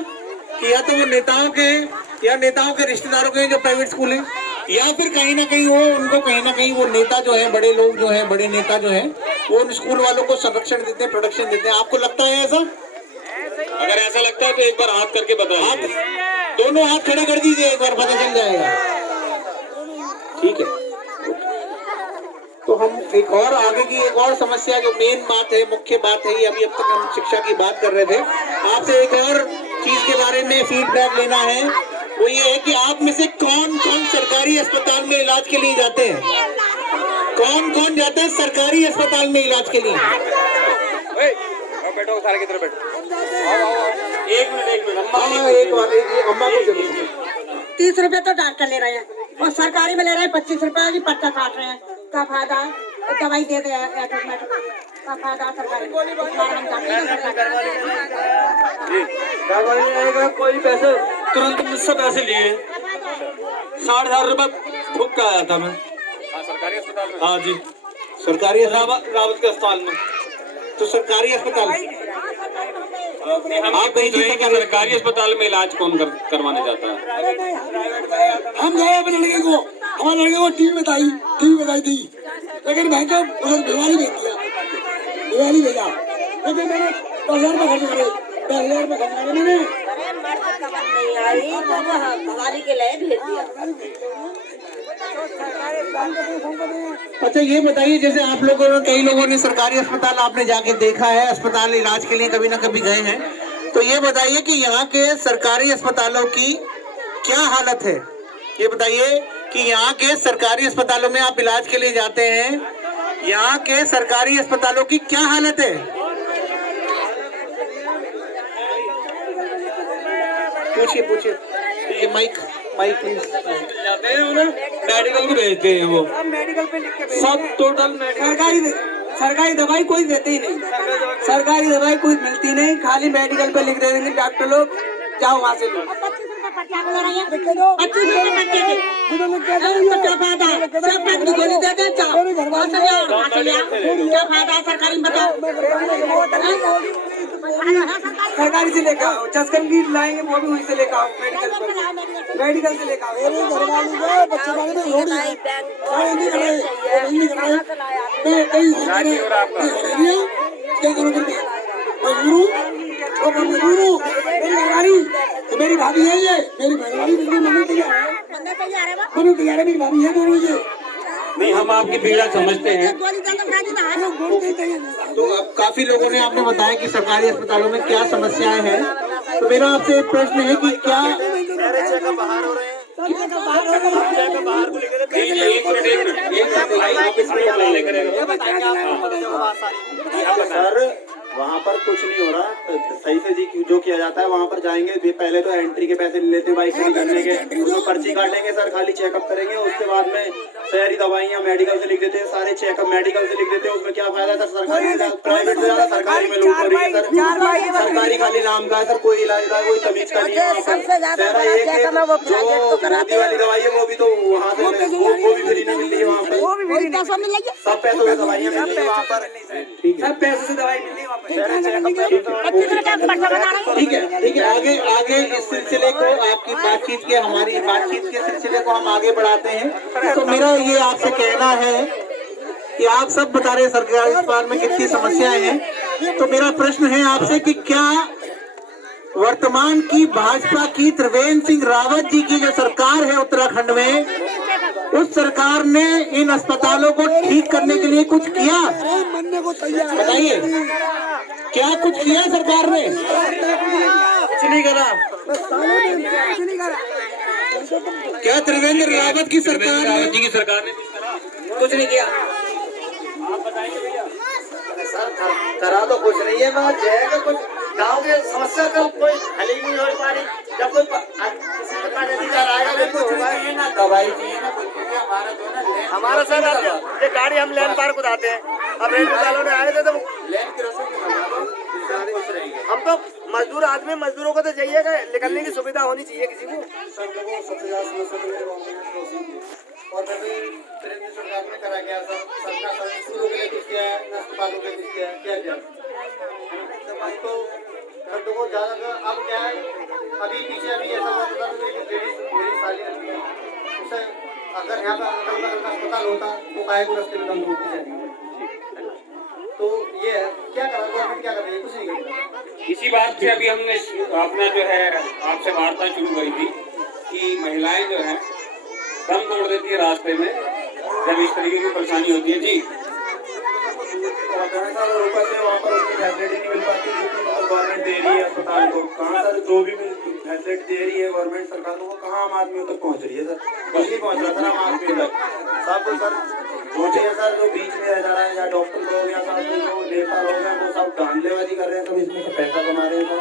कि या तो वो नेताओं के हैं या नेताओं के रिश्तेदारों के हैं जो प्राइवेट स्कूल है, या फिर कहीं ना कहीं वो उनको कहीं ना कहीं वो नेता जो है, बड़े लोग जो है, बड़े नेता जो है, वो उन स्कूल वालों को संरक्षण देते हैं, प्रोटेक्शन देते हैं? आपको लगता है ऐसा? अगर ऐसा लगता है तो एक बार हाथ करके बताइए। आप दोनों हाथ खड़े कर दीजिए, एक बार पता चल जाएगा। ठीक है, तो हम एक और आगे की एक और समस्या जो मेन बात है, मुख्य बात है, ये अभी अब तक हम शिक्षा की बात कर रहे थे, आपसे एक और चीज के बारे में फीडबैक लेना है। वो ये है कि आप में से कौन कौन सरकारी अस्पताल में इलाज के लिए जाते हैं? कौन कौन जाते हैं सरकारी अस्पताल में इलाज के लिए? बैठो, सारे की तरफ बैठो। एक मिनट हाँ, एक बार अम्मा को जरूर। 30 रुपए तो डॉक्टर ले रहे हैं और सरकारी में ले रहे हैं 25 रुपए की पर्चा काट रहे हैं। क्या फायदा? दवाई दे दे क्या फायदा सरकारी? कोई पैसे तुरंत मुझसे पैसे लिए 60,000 रुपए फूक के आया था मैं। सरकारी अस्पताल में? हाँ जी, सरकारी रावत के अस्पताल में। तो सरकारी अस्पताल आप कहीं जो है कि सरकारी अस्पताल में इलाज कौन करवाने जाता है? हम गए अपने लड़के को, हमारे लड़के को टीवी बताई थी, लेकिन भाई को उधर भिवानी भेज दिया, भिवानी भेजा। लेकिन मैंने 10,000 रुपये खर्च करे, 10,000 रुपये खर्च करे मैंने। नहीं आई तो भवानी के लिए भेज दिया। अच्छा, ये बताइए, जैसे आप लोगों ने, कई लोगों ने सरकारी अस्पताल आपने जाके देखा है, अस्पताल इलाज के लिए कभी ना कभी गए हैं, तो ये बताइए कि यहाँ के सरकारी अस्पतालों की क्या हालत है? ये बताइए कि यहाँ के सरकारी अस्पतालों में आप इलाज के लिए जाते हैं, यहाँ के सरकारी अस्पतालों की क्या हालत है? पूछिए। ये माइक प्लीज। जाते हैं उन्हें मेडिकल को भेजते हैं, वो मेडिकल पे लिख के सब टोटल सरकारी दवाई कोई देते ही नहीं, सरकारी दवाई कोई मिलती नहीं, खाली मेडिकल पे लिख दे देंगे डॉक्टर लोग, जाओ वहाँ से लो। 25 रुपए गोली देते क्या फायदा सरकारी में? बताओ। सरकारी से लेकर आओ, जसकन की लाएंगे वो भी वहीं से लेकर आओ, मेडिकल से लेकर आओ। घर वाली को बच्चे वाले में रोड है, नहीं कर रहे, क्या करूँ फिर? मेरी भाभी है, ये मेरी बहनवाली मम्मी तैयार है, मेरी भाभी है दोनों ये। नहीं, हम आपकी पीड़ा समझते हैं। तो अब काफी लोगों ने आपने बताया कि सरकारी अस्पतालों में क्या समस्याएं हैं, तो मेरा आपसे एक प्रश्न है कि क्या बाहर हो रहे हैं? सर, वहाँ पर कुछ नहीं हो रहा, सही से जी जो किया जाता है वहाँ पर जाएंगे, पहले तो एंट्री के पैसे ले लेते हैं बाइक खड़ी करने के, उसमें पर्ची काटेंगे सर, खाली चेकअप करेंगे, उसके बाद में शहरी दवाइयाँ मेडिकल से लिख देते हैं, सारे चेकअप मेडिकल से लिख देते हैं। उसमें क्या फायदा सर? सरकारी में प्राइवेट से ज्यादा सरकारी में लूट हो रही है सर। सरकारी खाली नाम का है सर, कोई इलाज का कोई तमीज का नहीं है। मोदी वाली दवाई है वो भी तो वहाँ से वो भी फ्री नहीं मिल रही है, वहाँ पे सब पैसों से दवाइयाँ मिल रही है वहाँ पर, सब पैसों से दवाई मिल रही है वहाँ पे। ठीक है, आगे इस सिलसिले को, आपकी बातचीत के, हमारी बातचीत के सिलसिले को हम आगे बढ़ाते हैं। तो मेरा ये आपसे कहना है कि आप सब बता रहे हैं सरकारी अस्पताल में कितनी समस्याएं हैं, तो मेरा प्रश्न है आपसे कि क्या वर्तमान की भाजपा की त्रिवेंद्र सिंह रावत जी की जो सरकार है उत्तराखंड में, उस सरकार ने इन अस्पतालों को ठीक करने के लिए कुछ किया? बताइए, क्या कुछ किया सरकार ने? कुछ नहीं करा। क्या त्रिवेंद्र रावत की सरकार ने कुछ नहीं किया? सर करा तो कुछ नहीं है, मगर जय कुछ गाँव के समस्या का कोई हल ही नहीं हो पा रही। जब कोई किसी के पास अधिकार आएगा कुछ चाहिए ना, दवाई चाहिए ना, कुछ चाहिए। हमारा सर ये गाड़ी हम लैंड पार्क उठाते हैं, अब रेलवे वालों ने आए थे तो लैंड हम तो मजदूर आदमी, मजदूरों को तो चाहिए निकलने की सुविधा होनी चाहिए किसी को। और कभी केंद्र सरकार ने करा क्या सर, सरकार सब स्कूलों के लिए कुछ किया है, न अस्पतालों के लिए कुछ किया है, क्या किया? तो भाई तो खर्चों को ज़्यादा अब क्या है, अभी पीछे अभी ऐसा हुआ था मेरी साली रहती है, उसे अगर यहाँ पर अगल बगल का अस्पताल होता तो काहे को रास्ते में दम होती जाएगी। तो ये है, क्या करा गवर्नमेंट, क्या कर रही है? कुछ नहीं कर रही। इसी बात से अभी हमने अपना जो है आपसे वार्ता शुरू करी थी कि महिलाएं जो है दम तोड़ देती है रास्ते में जब इस तरीके की परेशानी होती है। जी रुपए से वहाँ पर उसकी फैसिलिटी नहीं मिल पाती जितनी मतलब गवर्नमेंट दे रही है अस्पताल को। कहाँ सर जो भी फैसिलिटी दे रही है गवर्नमेंट सरकार को, कहाँ आम आदमियों तक पहुँच रही है सर? कुछ नहीं पहुँच रहा सर आम आदमी तक। सब सर सोचिए सर, जो बीच में रह जा रहा है या डॉक्टर लोग या साथी लोग नेता लोग हैं वो सब धांधलेबाजी कर रहे हैं, सब इसमें से पैसा कमा रहे हैं सर।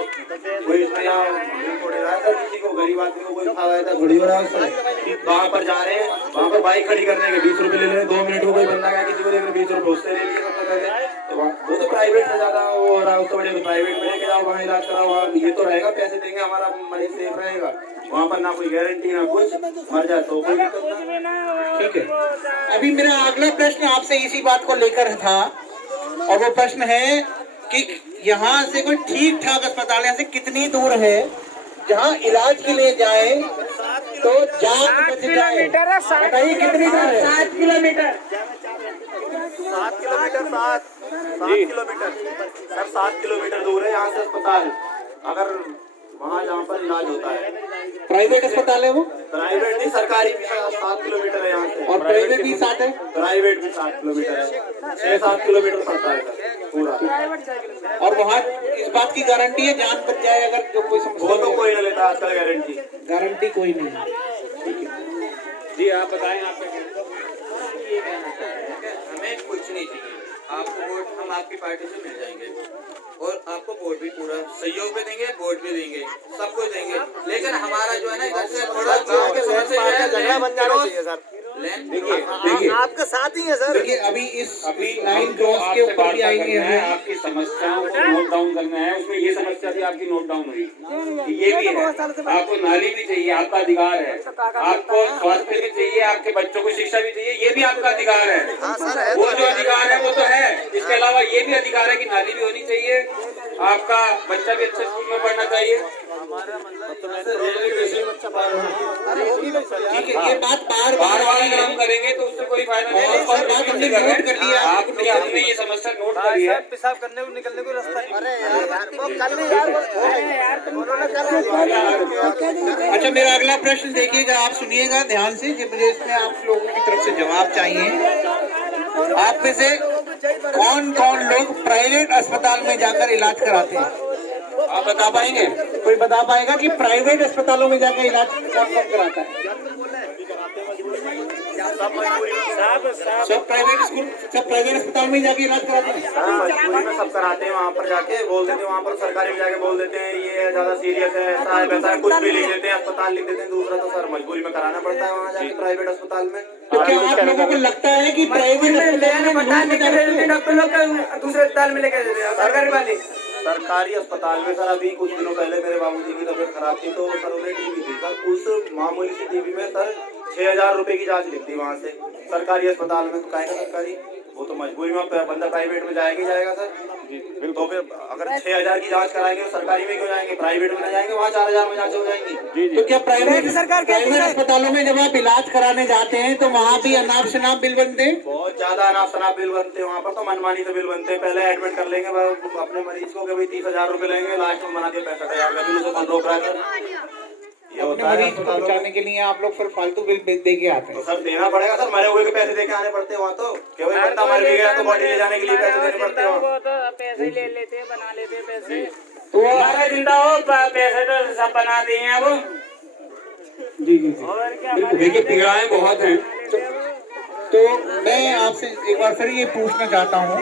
कोई इसमें यहाँ थोड़े रहा है सर, किसी को गरीब आदमी को कोई खा रहा है थोड़ी हो रहा है सर। वहाँ पर जा रहे हैं, वहाँ पर बाइक खड़ी करने के 20 रुपए ले ले रहे हैं, 2 मिनट में कोई बंदा गया किसी को देख रहे 20 रुपए उससे ले लिए सबसे पहले। तो वो तो प्राइवेट से ज्यादा वो हो रहा है, उससे बड़े प्राइवेट में लेके जाओ, वहाँ इलाज कराओ, वहाँ ये तो रहेगा पैसे देंगे हमारा मरीज सेफ रहेगा। वहाँ पर ना कोई गारंटी ना कुछ, मर जाए तो कोई दिक्कत नहीं। ठीक है, अभी मेरा अगला प्रश्न आपसे इसी बात को लेकर था और वो प्रश्न है कि यहाँ से कोई ठीक ठाक अस्पताल यहाँ से कितनी दूर है जहाँ इलाज के लिए जाए तो जान बच जाए? बताइए कितनी दूर है? 7 kilometre. 7 kilometre, 7 kilometre sir, 7 kilometre दूर है यहाँ से अस्पताल। अगर वहाँ जहाँ पर इलाज होता है प्राइवेट अस्पताल है वो? प्राइवेट नहीं, सरकारी भी 7 किलोमीटर है यहाँ से। और प्राइवेट भी 7 है? प्राइवेट भी 7 किलोमीटर है, 6-7 किलोमीटर पड़ता है सर पूरा। और वहाँ इस बात की गारंटी है जान बच जाए अगर जो कोई समस्या वो तो हो? कोई नहीं लेता आजकल गारंटी। गारंटी कोई नहीं है। जी आप बताएं आप। हमें कुछ नहीं चाहिए, आपको वोट हम आपकी पार्टी से मिल जाएंगे और आपको वोट भी पूरा सहयोग भी देंगे, वोट भी देंगे, सब कुछ देंगे। लेकिन हमारा जो है ना इधर से थोड़ा गाँव के समस्या है, झगड़ा बन जाना चाहिए सर। देखिए आपका साथ ही है सर। देखिए अभी लाइन जो क्रॉस के आपसे ऊपर भी वार्ता आएंगे करना है, हमें। आपकी समस्याओं को नोट डाउन करना है। उसमें ये समस्या भी आपकी नोट डाउन हुई, ये भी है। आपको नाली भी चाहिए, आपका अधिकार है। आपको स्वास्थ्य भी चाहिए, आपके बच्चों को शिक्षा भी चाहिए, ये भी आपका अधिकार है। वो जो अधिकार है वो तो है, इसके अलावा ये भी अधिकार है कि नाली भी होनी चाहिए, आपका बच्चा भी अच्छे स्कूल में पढ़ना चाहिए। ठीक है, ये बात बार बार बार बार हम करेंगे तो उससे कोई फायदा नहीं है। और बात हमने नोट कर लिया। हमने ये समस्या नोट करी है। पेशाब करने को निकलने को रास्ता नहीं। अच्छा, मेरा अगला प्रश्न देखिएगा, आप सुनिएगा ध्यान से, कि मुझे इसमें आप लोगों की तरफ से जवाब चाहिए। आप में से कौन कौन लोग प्राइवेट अस्पताल में जाकर इलाज कराते हैं? आप बता पाएंगे? कोई बता पाएगा कि प्राइवेट अस्पतालों में जाकर इलाज कौन कौन कराता है? सब प्राइवेट स्कूल, सब प्राइवेट अस्पताल में जाके इलाज कराते हैं। मजबूरी में सब कराते हैं, वहाँ पर जाके बोल देते हैं, वहाँ पर सरकारी में जाके बोल देते हैं ये ज्यादा सीरियस है, ऐसा है वैसा है, कुछ भी लिख देते हैं, अस्पताल लिख देते हैं दूसरा। तो सर मजबूरी में कराना पड़ता है वहाँ जाके प्राइवेट अस्पताल में। तो क्या आप लोगों को लगता है कि प्राइवेट अस्पताल में बताने के लिए डॉक्टर लोग का दूसरे अस्पताल में लेकर जाते हैं, सरकारी वाले। सरकारी अस्पताल में सर अभी कुछ दिनों पहले मेरे बाबूजी की तबीयत खराब थी तो सर उन्हें टीबी थी सर। उस मामूली सी टीबी में सर 6,000 रुपए की जांच लिखती वहाँ से सरकारी अस्पताल में। तो काहे का सरकारी, वो तो मजबूरी में बंदा प्राइवेट में जाएगा ही जाएगा सर। तो फिर अगर 6,000 की जांच कराएंगे तो सरकारी में क्यों जाएंगे, प्राइवेट में ना जाएंगे, वहाँ 4,000 में जांच हो जाएंगी। तो क्या प्राइवेट अस्पतालों में जब आप इलाज कराने जाते हैं तो वहाँ भी अनाप शनाप बिल बनते हैं? बहुत ज्यादा अनाप शनाप बिल बनते हैं वहाँ पर, तो मनमानी से बिल बनते हैं। पहले एडमिट कर लेंगे अपने मरीज को कि भाई 30,000 रुपए लेंगे, लास्ट में बना दिया 65,000 का, बिल उसे कौन रोक रहा है? ये अपने मरीज को बचाने के लिए आप लोग फिर फालतू बिल दे के आते हैं। तो सर देना पड़ेगा सर, मरे हुए के पैसे दे के आने पड़ते हैं वहाँ। तो केवल बंदा मर भी गया तो बॉडी ले जाने के लिए पैसे देने पड़ते हैं। पैसे ले लेते हैं, बना लेते हैं पैसे। तो हमारा जिंदा हो पैसे तो सब बना दिए हैं वो। जी जी जी, देखिए पीड़ाएं बहुत हैं। तो मैं आपसे एक बार फिर ये पूछना चाहता हूँ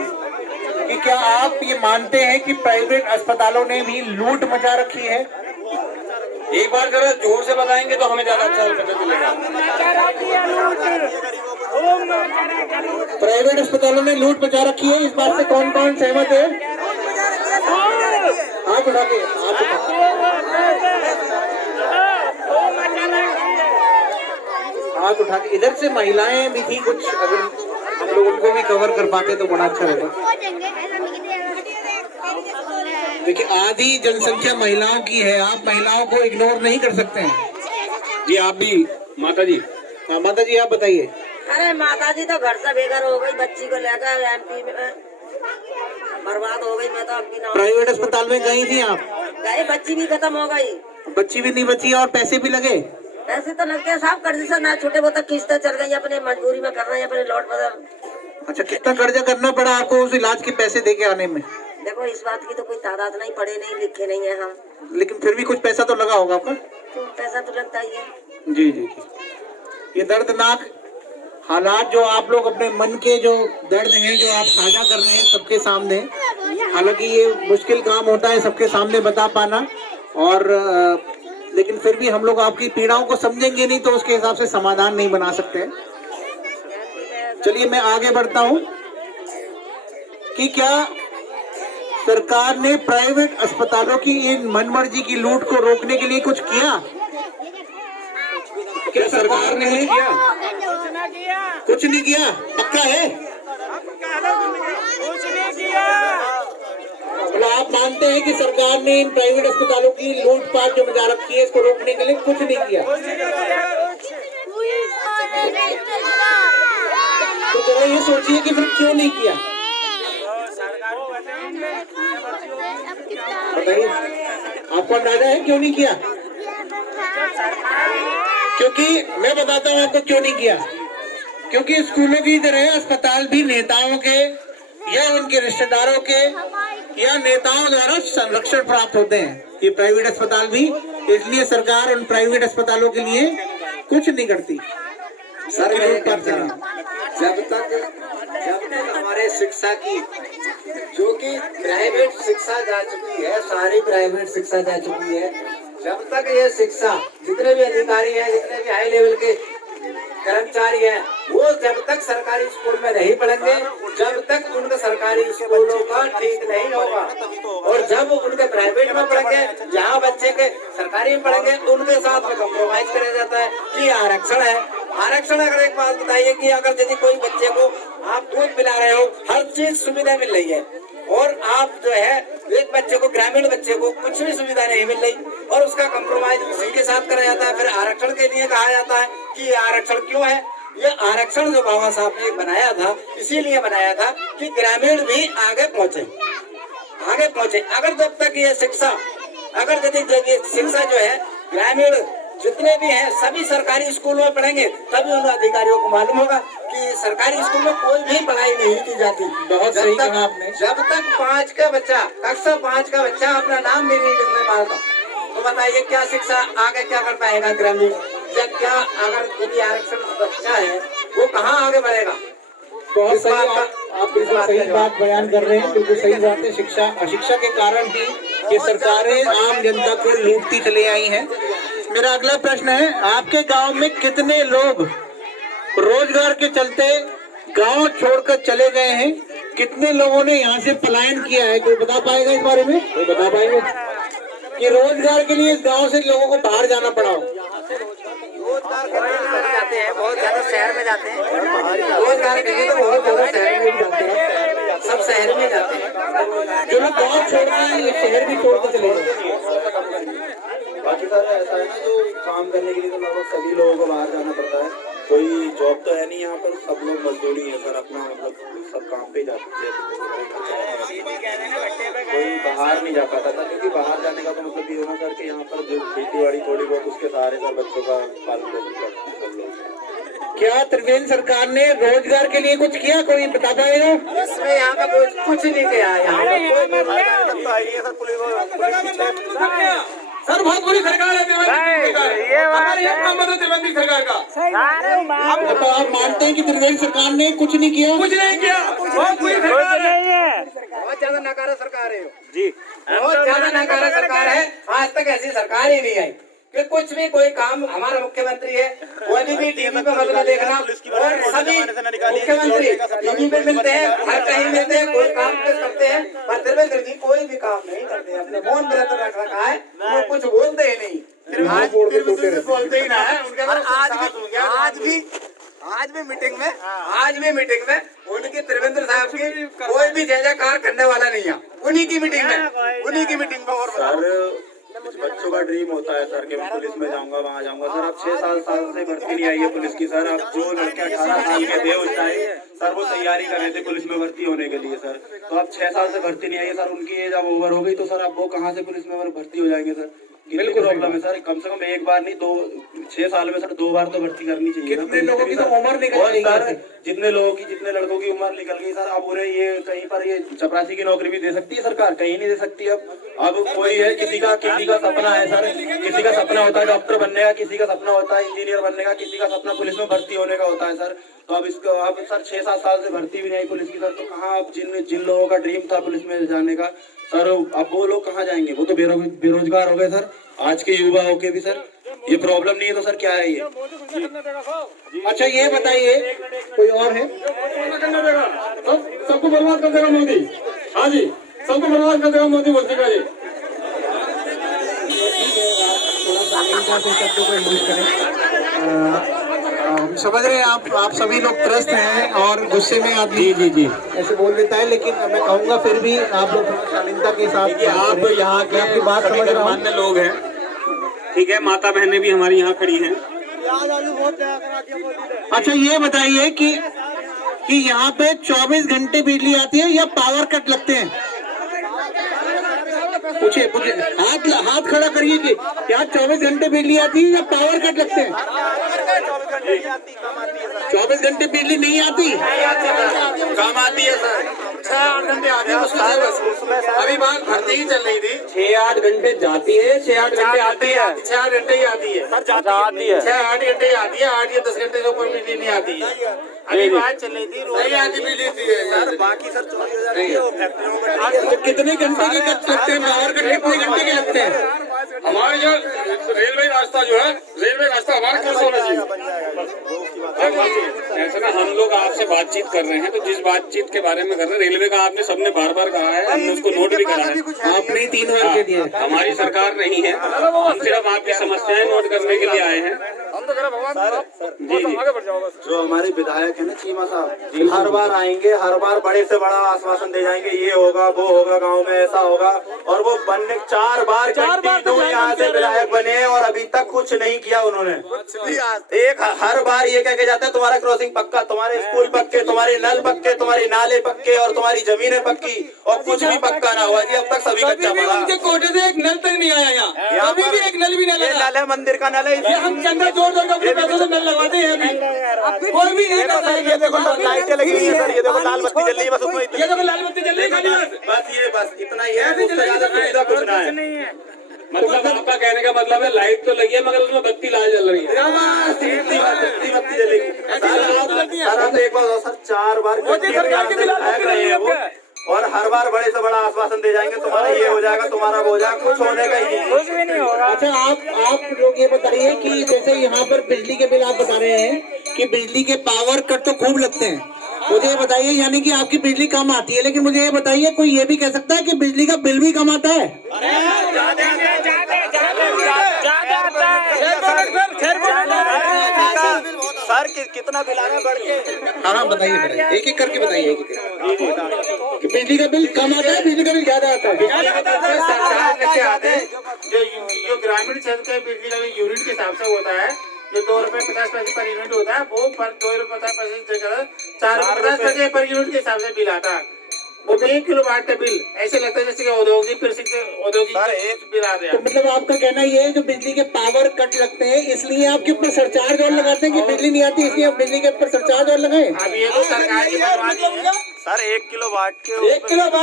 कि क्या आप ये मानते हैं कि प्राइवेट अस्पतालों ने भी लूट मचा रखी है? एक बार जरा जोर से बताएंगे तो हमें ज्यादा अच्छा पता चलेगा। प्राइवेट अस्पतालों ने लूट मचा रखी है, इस बात से कौन कौन सहमत है? हाथ उठा के, हाथ उठा। हाथ उठा के इधर से महिलाएं भी थी कुछ, अगर हम लोग उनको भी कवर कर पाते तो बड़ा अच्छा रहता। देखिए आधी जनसंख्या महिलाओं की है, आप महिलाओं को इग्नोर नहीं कर सकते हैं। जी आप भी माता जी। हाँ माता जी आप बताइए। अरे माता जी तो घर से बेघर हो गई, बच्ची को लेकर MP में बर्बाद हो गई। मैं तो अब भी ना प्राइवेट अस्पताल में गई थी आप? गए, बच्ची भी खत्म हो गई, बच्ची भी नहीं बची और पैसे भी लगे। ऐसे तो लगते साहब कर्ज से ना छोटे बहुत किस्तें चल गई, अपने मजबूरी में कर रहे हैं, अपने लौट बदल। अच्छा कितना कर्जा करना पड़ा आपको उस इलाज के पैसे दे के आने में? देखो इस बात की तो कोई तादाद नहीं, पढ़े नहीं लिखे नहीं है हम, लेकिन फिर भी कुछ पैसा तो लगा होगा आपका? तो पैसा तो लगता ही है। जी जी जी। ये दर्दनाक हालात जो आप लोग अपने मन के जो दर्द हैं जो आप साझा कर रहे हैं सबके सामने, हालांकि ये मुश्किल काम होता है सबके सामने बता पाना, और लेकिन फिर भी हम लोग आपकी पीड़ाओं को समझेंगे नहीं तो उसके हिसाब से समाधान नहीं बना सकते। चलिए मैं आगे बढ़ता हूँ कि क्या सरकार ने प्राइवेट अस्पतालों की इन मनमर्जी की लूट को रोकने के लिए कुछ किया? क्या सरकार ने कुछ नहीं किया? पक्का है? मतलब आप मानते हैं कि सरकार ने इन प्राइवेट अस्पतालों की लूटपाट जो मचा रखी है इसको रोकने के लिए कुछ नहीं किया? तो जरा ये सोचिए कि फिर क्यों नहीं किया, बताइए। आपको अंदाजा है क्यों नहीं किया? क्योंकि मैं बताता हूँ आपको क्यों नहीं किया। क्योंकि स्कूलों की तरह अस्पताल भी नेताओं के या उनके रिश्तेदारों के या नेताओं द्वारा संरक्षण प्राप्त होते हैं। ये प्राइवेट अस्पताल भी, इसलिए सरकार उन प्राइवेट अस्पतालों के लिए कुछ नहीं करती। सर जब तक हमारे शिक्षा की जो कि प्राइवेट शिक्षा जा चुकी है, सारी प्राइवेट शिक्षा जा चुकी है, जब तक ये शिक्षा जितने भी अधिकारी हैं, जितने भी हाई लेवल के कर्मचारी हैं, वो जब तक सरकारी स्कूल में नहीं पढ़ेंगे, जब तक उनके सरकारी स्कूलों का ठीक नहीं होगा। और जब उनके प्राइवेट में पढ़ेंगे, जहाँ बच्चे के सरकारी में पढ़ेंगे, उनके साथ में कॉम्प्रोमाइज किया जाता है कि आरक्षण है। आरक्षण, अगर एक बात बताइए कि अगर यदि कोई बच्चे को आप दूध पिला रहे हो, हर चीज सुविधा मिल रही है, और आप जो है एक बच्चे को, ग्रामीण बच्चे को कुछ भी सुविधा नहीं मिल रही, और उसका कंप्रोमाइज उसी के साथ करा जाता है। फिर आरक्षण के लिए कहा जाता है कि ये आरक्षण क्यों है? ये आरक्षण जो बाबा साहब ने बनाया था, इसीलिए बनाया था कि ग्रामीण भी आगे पहुंचे। अगर जब तक ये शिक्षा, अगर यदि शिक्षा जो है ग्रामीण जितने भी हैं सभी सरकारी स्कूलों में पढ़ेंगे, तभी उन अधिकारियों को मालूम होगा कि सरकारी स्कूल में कोई भी पढ़ाई नहीं की जाती। बहुत सही कहा आपने। जब तक 5 का बच्चा, कक्षा 5 का बच्चा अपना नाम भी नहीं लिखने पाता, तो बताइए क्या शिक्षा आगे क्या कर पाएगा ग्रामीण? जब क्या अगर यदि आरक्षण बच्चा है वो कहाँ आगे बढ़ेगा? बहुत सही, आप बिल्कुल सही बात बयान कर रहे हैं, बिल्कुल सही बात है। शिक्षा, अशिक्षा के कारण ही ये सरकारें आम जनता को लूटती चली आई हैं। मेरा अगला प्रश्न है, आपके गांव में कितने लोग रोजगार के चलते गांव छोड़कर चले गए हैं? कितने लोगों ने यहाँ से पलायन किया है? कोई बता पाएगा इस बारे में? कोई बता पाएगा कि रोजगार के लिए इस गांव से लोगों को बाहर जाना पड़ा हो? जाते हैं, बहुत ज्यादा शहर में जाते हैं, रोजगार के लिए तो बहुत ज्यादा शहर में जाते हैं, सब शहर में जाते हैं। जो लोग गाँव छोड़ के शहर भी छोड़ के चले गए। बाकी सर ऐसा है ना, जो काम करने के लिए तो लगभग सभी लोगों को बाहर जाना पड़ता है। कोई जॉब तो है नहीं यहाँ पर, सब लोग मजदूरी है सर, अपना मतलब सब काम पे जाते हैं। कोई बाहर नहीं जा पाता था, क्योंकि बाहर जाने का तो मतलब ये होना सर कि यहाँ पर जो खेती बाड़ी थोड़ी बहुत उसके सहारे सर बच्चों का पालन पोषण करते हैं सब लोग। क्या त्रिवेंद्र सरकार ने रोजगार के लिए कुछ किया? कोई बता पाएगा? इसमें यहाँ का कुछ नहीं किया। यहाँ सर बहुत बुरी सरकार है त्रिवेंद्र सरकार का। तो आप मानते हैं कि त्रिवेंद्र सरकार ने कुछ नहीं किया? कुछ नहीं किया, बहुत बुरी सरकार है, बहुत ज्यादा नकारा सरकार है जी, बहुत ज्यादा नकारा सरकार है। आज तक ऐसी सरकार ही नहीं आई कि कुछ भी कोई काम, हमारा मुख्यमंत्री है वो भी टीवी पे मतलब देखना, और सभी मुख्यमंत्री टीवी पे मिलते हैं, हर कहीं मिलते हैं, कोई काम करते हैं, पर त्रिवेंद्र जी कोई भी काम नहीं करते। अपने मौन व्रत रख रखा है, वो कुछ बोलते ही नहीं, बोलते ही ना है। आज भी की मीटिंग में उनकी त्रिवेंद्र साहब की कोई भी जय जयकार करने वाला नहीं है, उन्हीं की मीटिंग में, उन्हीं की मीटिंग में। और सर कुछ बच्चों का ड्रीम होता है सर कि मैं पुलिस में जाऊंगा, वहाँ जाऊंगा। सर अब 6 साल से भर्ती नहीं आई है पुलिस की। सर अब जो लड़के 18 साल के थे उस टाइम सर वो तैयारी कर रहे थे पुलिस में भर्ती होने के लिए सर, तो अब 6 साल से भर्ती नहीं आई है सर। उनकी एज अब ओवर हो गई तो सर अब वो कहाँ से पुलिस में भर्ती हो जाएंगे सर? बिल्कुल प्रॉब्लम है सर। कम से कम एक बार नहीं 6 साल में सर 2 बार तो भर्ती करनी चाहिए। कितने लोगों की तो उम्र निकल गई सर, जितने लड़कों की उम्र निकल गई सर, अब उन्हें ये कहीं पर ये चपरासी की नौकरी भी दे सकती है सरकार? कहीं नहीं दे सकती। अब कोई है, किसी का सपना है सर, किसी का सपना होता है डॉक्टर बनने का, किसी का सपना होता है इंजीनियर बनने का, किसी का सपना पुलिस में भर्ती होने का होता है सर। तो अब इसको अब सर 6-7 साल से भर्ती भी नहीं आई पुलिस की सर, तो कहाँ अब जिन लोगों का ड्रीम था पुलिस में जाने का सर, अब वो लोग कहाँ जाएंगे? वो तो बेरोजगार हो गए सर, आज के युवा होके भी सर। ये प्रॉब्लम नहीं है तो सर क्या है ये? अच्छा ये बताइए, कोई और है? सबको बर्बाद कर देगा मोदी। हाँ जी, सबको बर्बाद कर देगा मोदी, बोलते का जी। समझ रहे हैं आप सभी लोग त्रस्त हैं और गुस्से में आदमी जी ऐसे बोल देता है, लेकिन मैं कहूँगा फिर भी आप लोग शालीनता के साथ आप यहाँ के आपकी बात समझ रहा हूँ। मान्य लोग हैं, ठीक है, माता बहनें भी हमारी यहाँ खड़ी हैं। अच्छा ये बताइए कि यहाँ पे 24 घंटे बिजली आती है या पावर कट लगते हैं? पूछिए हाथ खड़ा करिए कि क्या 24 घंटे बिजली आती है या पावर कट लगते हैं? 24 घंटे बिजली नहीं आती, कम आती है सर, 6-8 घंटे आती है। अभी बात भर्ती ही चल रही थी, 6-8 घंटे जाती है, 6-8 घंटे आती है, 6-8 घंटे ही आती है सर, आती है 6-8 घंटे ही आती है, 8 या 10 घंटे से ऊपर बिजली नहीं आती है। अभी बात चल रही थी रोज आती बिजली सर, बाकी सर चोरी हो जाती है वो फैक्ट्रियों में। तो कितने घंटे के कट लगते हैं? पावर कट कितने घंटे के लगते हैं? हमारे जो रेलवे रास्ता जो है, रेलवे रास्ता हमारे कैसे होना चाहिए? ऐसा ना, हम लोग आपसे बातचीत कर रहे हैं तो जिस बातचीत के बारे में कर रहे हैं, रेलवे का आपने सबने बार कहा है, हमने उसको नोट भी करा है। आपने 3 बार कह दिया। हमारी सरकार नहीं है, हम सिर्फ आपकी समस्याएं नोट करने के लिए आए हैं। जो हमारे विधायक है ना चीमा साहब, हर बार आएंगे, हर बार बड़े से बड़ा आश्वासन दे जाएंगे, ये होगा वो होगा, गांव में ऐसा होगा, और वो बनने 4 बार यहाँ से विधायक बने और अभी तक कुछ नहीं किया उन्होंने। एक हर बार ये कह के जाते हैं तुम्हारा क्रॉसिंग पक्का, तुम्हारे स्कूल पक्के, तुम्हारे नल पक्के, तुम्हारी नाले पक्के और तुम्हारी जमीनें पक्की, और कुछ भी पक्का ना हुआ जी अब तक सभी कच्चा पड़ा। उनके कोटे से एक नल तक नहीं आया यहाँ, अभी भी एक नल भी नहीं लगा। नल है, मंदिर का नल है, हम चंदा जोड़ अपने पैसों से नल लगवाते हैं अभी, कोई भी नहीं करता है। ये देखो लाइटें लगी हुई है सर, ये देखो लाल बत्ती जल रही है, बस उसमें ये देखो लाल बत्ती जल रही है, बस इतना ही है, उससे ज्यादा सुविधा कुछ ना है। मतलब आपका कहने का मतलब है लाइट तो लगी है मगर उसमें बत्ती लाल जल रही है। बत्ती जलेगी सर, आप एक बार सर 4 बार और हर बार बड़े से बड़ा आश्वासन दे जाएंगे, तुम्हारा ये हो जाएगा, तुम्हारा वो हो जाएगा, कुछ होने का ही नहीं होगा। अच्छा आप लोग ये बताइए कि जैसे यहाँ पर बिजली के बिल आप बता रहे हैं कि बिजली के पावर कट तो खूब लगते हैं, मुझे ये बताइए, यानी कि आपकी बिजली कम आती है, लेकिन मुझे ये बताइए कोई ये भी कह सकता है कि बिजली का बिल भी कम आता है? सर कितना बिल आ रहा है बढ़ के? हाँ बताइए, एक करके बताइए, कि बिजली का बिल कम आता है, बिजली का बिल ज्यादा आता है? जो ग्रामीण क्षेत्र के बिजली का बिल यूनिट के हिसाब से होता है, जो 2 रुपए 50 पैसे पर यूनिट होता है, वो पर 2 रुपए 50 पैसे 4 रुपए 50 पैसे पर यूनिट के हिसाब से बिल आता है। वो 1 किलोवाट का बिल ऐसे लगता है जैसे कि औद्योगिक बिल आ रहा है। तो मतलब आपका कहना ये है जो बिजली के पावर कट लगते हैं इसलिए आपके ऊपर सरचार्ज और लगाते हैं कि बिजली नहीं आती इसलिए आप बिजली के ऊपर सरचार्ज और लगाए? अब ये तो सरकार की मनमानी है सर। 1 किलोवाट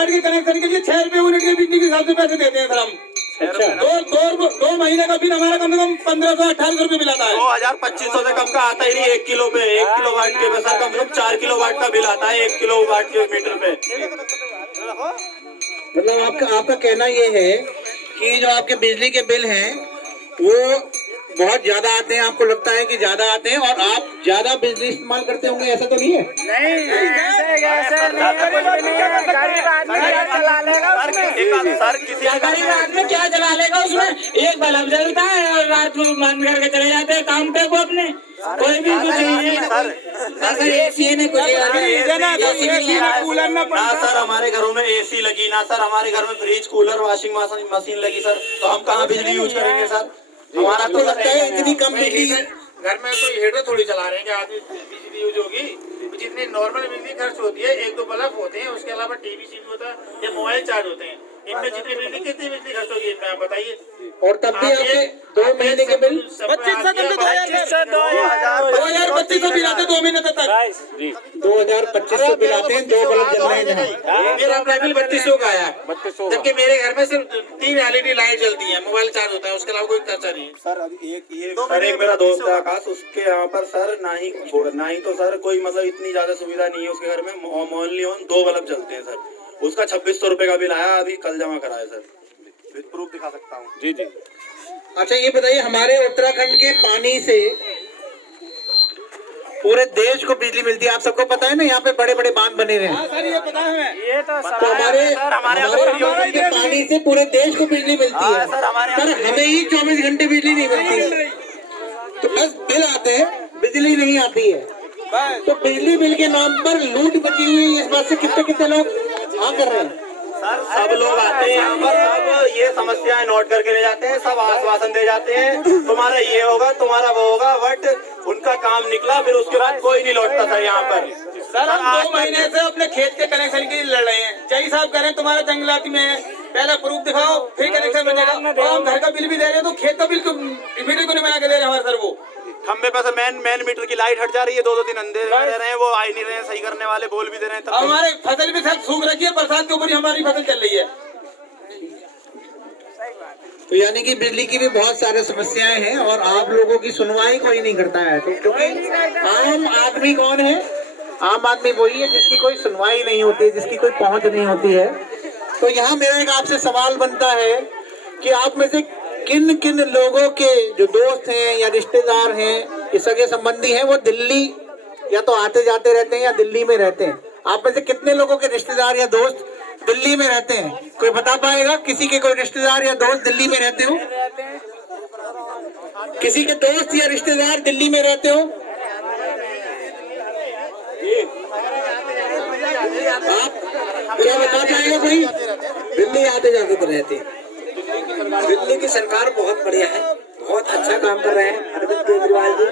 के कनेक्शन के लिए 6 रुपए यूनिट के बिजली के हिसाब से पैसे देते हैं सर हम। अच्छा, 2 महीने का बिल हमारा कम से कम 1500-1800 रुपए बिल आता है। 2200 से कम का आता ही नहीं 1 किलो पे, 1 किलोवाट के सर कम से कम 4 किलोवाट का बिल आता है 1 किलोवाट के मीटर पे। मतलब आपका कहना ये है कि जो आपके बिजली के बिल हैं वो बहुत ज्यादा आते हैं, आपको लगता है कि ज्यादा आते हैं और आप ज्यादा बिजली इस्तेमाल करते होंगे, ऐसा तो नहीं है? सर गरीब आदमी क्या जला लेगा उसमें? एक बल्ब जलता है और रात को बंद करके चले जाते हैं काम पे को अपने, कोई भी कुछ नहीं है सर। एसी में कुछ ना सर हमारे घरों में एसी लगी, ना सर हमारे घर में फ्रिज कूलर वाशिंग मशीन लगी सर, तो हम कहाँ बिजली यूज करेंगे सर? हमारा तो लगता है इतनी कम बिजली घर में कोई हीटर थोड़ी चला रहे हैं कि आदमी बिजली यूज होगी। जितनी नॉर्मल बिजली खर्च होती है, 1-2 बल्ब होते हैं, उसके अलावा टीवी सीवी होता है, ये मोबाइल चार्ज होते हैं, इनमें जितनी बिजली कितनी बिजली खर्च होगी इनमें आप बताइए। और तब भी आपके 2 महीने के बिल 2500 बिल आते 2 महीने तक। 2250 बिल आते हैं, 2 बल्ब जल रहे हैं जहाँ। मेरा अपना बिल 3200 का आया, जबकि मेरे घर में सिर्फ 3 LED लाइट जलती है, मोबाइल चार्ज होता है, उसके अलावा कोई खर्चा नहीं है। सर अभी एक मेरा दोस्त है आकाश, उसके यहाँ पर सर ना ही तो सर कोई मतलब इतनी ज्यादा सुविधा नहीं है उसके घर में, ओनली 2 बल्ब जलते हैं सर। उसका 2600 रुपए का बिल आया, अभी कल जमा कराया सर, विद प्रूफ दिखा सकता हूँ। जी जी। अच्छा ये बताइए, हमारे उत्तराखंड के पानी से पूरे देश को बिजली मिलती है, आप सबको पता है ना, यहाँ पे बड़े बड़े बांध बने हुए हैं। सर ये पता है हमें, ये तो तो हमारे उत्तराखंड के पानी से पूरे देश को बिजली मिलती है, पर हमें ही 24 घंटे बिजली नहीं मिलती, तो बस बिल आते हैं, बिजली नहीं आती है। तो बिजली बिल के नाम पर लूट मची हुई है, इस बात से कितने लोग हाँ कर रहे हैं। सर सब लोग आते हैं यहाँ पर, सब ये समस्याएं नोट करके ले जाते हैं, सब आश्वासन दे जाते हैं, तुम्हारा ये होगा तुम्हारा वो होगा, बट उनका काम निकला फिर उसके बाद कोई नहीं लौटता था यहाँ पर। सर हम 2 महीने से अपने खेत के कनेक्शन के लिए लड़ रहे हैं। जय साहब कह रहे हैं तुम्हारा जंगलाती में है, पहले प्रूफ दिखाओ फिर कनेक्शन मिलेगा, और हम घर का बिल भी दे रहे हैं, तो खेत का बिल मीटर को नहीं बना के दे रहे हमारे सर। वो खंबे पर मेन मीटर की लाइट हट जा रही है, 2-2 दिन अंधेरे में रह रहे हैं, वो आ ही नहीं रहे हैं, सही करने वाले बोल भी दे रहे हैं। और हमारे फसल भी सब सूख रखी है, बरसात के ऊपर ही हमारी फसल चल रही है। तो यानी कि बिजली की भी बहुत सारी समस्याएं हैं और आप लोगों की सुनवाई कोई नहीं करता है, तो क्योंकि आम आदमी कौन है? आम आदमी वही है जिसकी कोई सुनवाई नहीं होती, जिसकी कोई पहुंच नहीं होती है। तो यहाँ मेरा एक आपसे सवाल बनता है कि आप में से किन किन लोगों के जो दोस्त हैं या रिश्तेदार हैं या सगे संबंधी हैं वो दिल्ली या तो आते जाते रहते हैं या दिल्ली में रहते हैं? आप में से कितने लोगों के रिश्तेदार या दोस्त दिल्ली में रहते हैं? कोई बता पाएगा? किसी के कोई रिश्तेदार या दोस्त दिल्ली में रहते हो? किसी के दोस्त या रिश्तेदार दिल्ली में रहते हो? आप क्या बता पाएगा कोई? दिल्ली आते जाते तो रहते हैं। दिल्ली की सरकार बहुत बढ़िया है, बहुत अच्छा काम कर रहे हैं अरविंद केजरीवाल जी।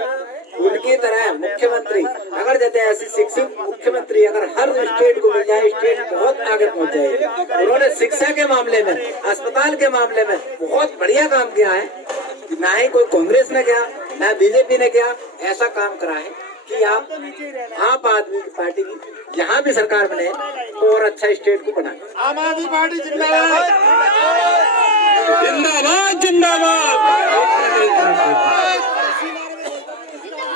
उनकी तरह मुख्यमंत्री अगर जैसे ऐसी शिक्षित मुख्यमंत्री अगर हर स्टेट को मिल जाए, स्टेट बहुत आगे पहुंच जाएगी। उन्होंने शिक्षा के मामले में, अस्पताल के मामले में बहुत बढ़िया काम किया है, ना ही कोई कांग्रेस ने किया ना बीजेपी ने किया। ऐसा काम करा है कि आप आदमी की पार्टी की यहाँ भी सरकार बने तो और अच्छा स्टेट को बना। आम आदमी पार्टी जिंदाबाद, जिंदाबाद जिंदाबाद।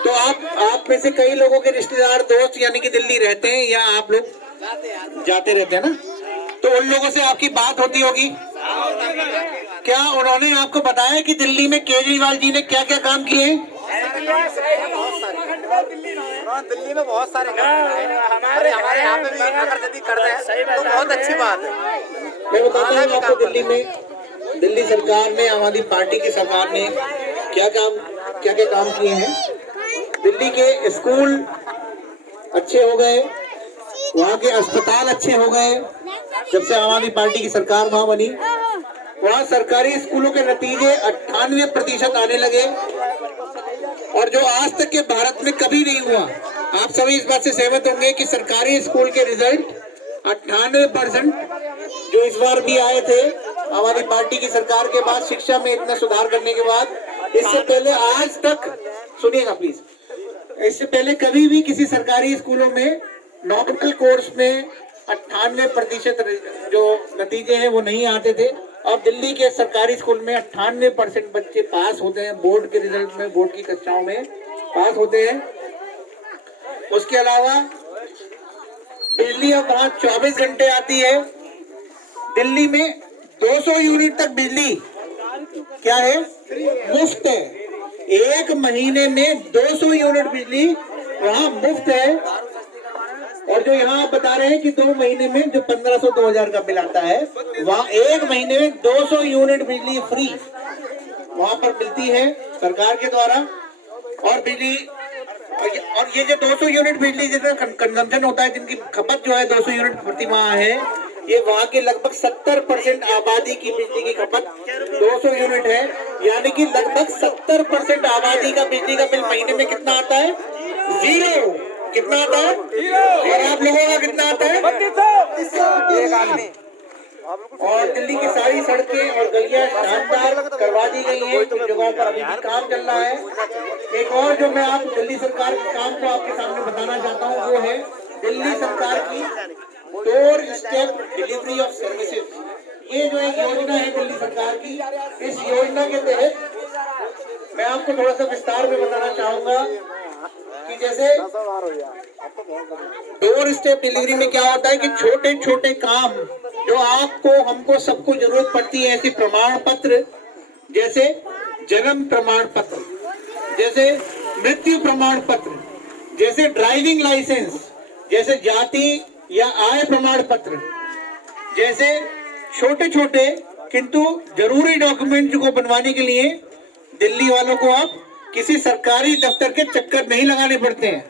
तो आप में से कई लोगों के रिश्तेदार दोस्त यानी कि दिल्ली रहते हैं या आप लोग जाते रहते हैं ना, तो उन लोगों से आपकी बात होती होगी। क्या उन्होंने आपको बताया कि दिल्ली में केजरीवाल जी ने क्या क्या काम किए हैं? दिल्ली में बहुत सारे हमारे यहाँ पे भी अगर यदि कर रहे हैं तो बहुत अच्छी बात है। मैं बताता हूँ आपको, दिल्ली सरकार ने, आम आदमी पार्टी की सरकार ने क्या क्या काम किए हैं। दिल्ली के स्कूल अच्छे हो गए, वहाँ के अस्पताल अच्छे हो गए जब से आम आदमी पार्टी की सरकार वहाँ बनी। वहाँ सरकारी स्कूलों के नतीजे 98% आने लगे और जो आज तक के भारत में कभी नहीं हुआ। आप सभी इस बात से सहमत होंगे कि सरकारी स्कूल के रिजल्ट 98% जो इस बार भी आए थे आम आदमी पार्टी की सरकार के बाद, शिक्षा में इतना सुधार करने के बाद। इससे पहले आज तक, सुनिएगा प्लीज, इससे पहले कभी भी किसी सरकारी स्कूलों में नॉर्मल कोर्स में 98% जो नतीजे हैं वो नहीं आते थे। अब दिल्ली के सरकारी स्कूल में 98% बच्चे पास होते हैं, बोर्ड के रिजल्ट में, बोर्ड की कक्षाओं में पास होते हैं। उसके अलावा बिजली अब वहाँ 24 घंटे आती है। दिल्ली में 200 यूनिट तक बिजली क्या है, मुफ्त है। एक महीने में 200 यूनिट बिजली वहाँ मुफ्त है। और जो यहाँ आप बता रहे हैं कि 2 महीने में जो 1500-2000 का बिल आता है, वहाँ एक महीने में 200 यूनिट बिजली फ्री वहां पर मिलती है सरकार के द्वारा। और बिजली और ये जो 200 यूनिट बिजली जितना कंजम्पशन होता है, जिनकी खपत जो है 200 यूनिट प्रति माह है, ये वहाँ के लगभग 70% आबादी की बिजली की खपत 200 यूनिट है। यानी कि लगभग 70% आबादी का बिजली का बिल महीने में कितना आता है? 0। कितना आता है? और आप लोगों का कितना आता है? और दिल्ली की सारी सड़कें और गलियां शानदार करवा दी गई हैं। कुछ जगहों पर अभी भी काम चल रहा है। एक और जो मैं आप दिल्ली सरकार के काम को आपके सामने बताना चाहता हूँ, वो है दिल्ली सरकार की door step delivery of services. ये जो एक योजना है दिल्ली सरकार की, इस योजना के तहत मैं आपको थोड़ा सा विस्तार में बताना चाहूंगा कि जैसे डोर स्टेप डिलीवरी में क्या होता है कि छोटे छोटे काम जो आपको हमको सबको जरूरत पड़ती है, ऐसे प्रमाण पत्र जैसे जन्म प्रमाण पत्र, जैसे मृत्यु प्रमाण पत्र, जैसे ड्राइविंग लाइसेंस, जैसे जाति या आय प्रमाण पत्र, जैसे छोटे छोटे किंतु जरूरी डॉक्यूमेंट को बनवाने के लिए दिल्ली वालों को आप किसी सरकारी दफ्तर के चक्कर नहीं लगाने पड़ते हैं।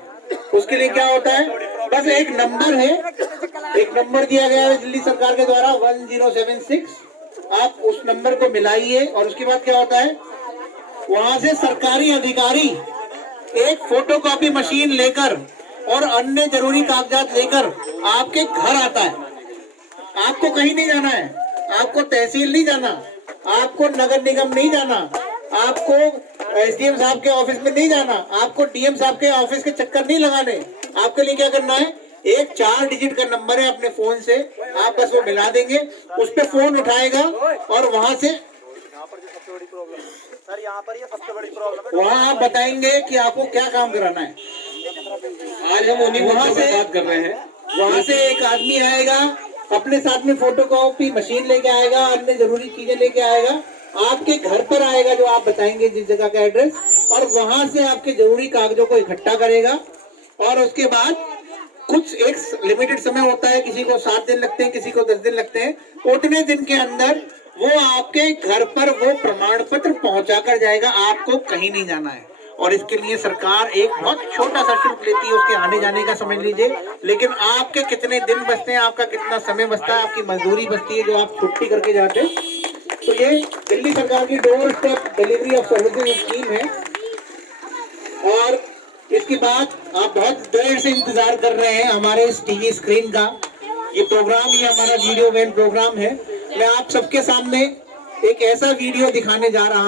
उसके लिए क्या होता है, बस एक नंबर है, एक नंबर दिया गया है दिल्ली सरकार के द्वारा 1076। आप उस नंबर को मिलाइए और उसके बाद क्या होता है, वहां से सरकारी अधिकारी एक फोटोकॉपी मशीन लेकर और अन्य जरूरी कागजात लेकर आपके घर आता है। आपको कहीं नहीं जाना है, आपको तहसील नहीं जाना, आपको नगर निगम नहीं जाना, आपको एसडीएम साहब के ऑफिस में नहीं जाना, आपको डीएम साहब के ऑफिस के चक्कर नहीं लगाने। आपके लिए क्या करना है, एक 4 डिजिट का नंबर है अपने फोन से, आप बस वो मिला देंगे, उस पे फोन उठाएगा और वहां से वहां आप बताएंगे कि आपको क्या काम कराना है। आज हम उन्हीं वहां से बात कर रहे हैं। वहां से एक आदमी आएगा, अपने साथ में फोटोकॉपी मशीन लेके आएगा, अन्य जरूरी चीजें लेके आएगा, आपके घर पर आएगा जो आप बताएंगे जिस जगह का एड्रेस, और वहां से आपके जरूरी कागजों को इकट्ठा करेगा। और उसके बाद कुछ एक लिमिटेड समय होता है, किसी को 7 दिन लगते हैं, किसी को 10 दिन लगते हैं, उतने दिन के अंदर वो आपके घर पर वो प्रमाण पत्र पहुंचा कर जाएगा। आपको कहीं नहीं जाना है। और इसके लिए सरकार एक बहुत छोटा सा शुल्क लेती है, उसके आने जाने का समझ लीजिए, लेकिन आपके कितने दिन बचते हैं, आपका कितना समय बचता है, आपकी मजदूरी बचती है जो आप छुट्टी करके जाते हैं। तो ये दिल्ली सरकार की door step delivery of services scheme है। और इसके बाद आप बहुत देर से इंतजार कर रहे हैं हमारे इस टीवी स्क्रीन का। ये प्रोग्राम, ये हमारा वीडियो वैन प्रोग्राम है। मैं आप सबके सामने एक ऐसा वीडियो दिखाने जा रहा हूँ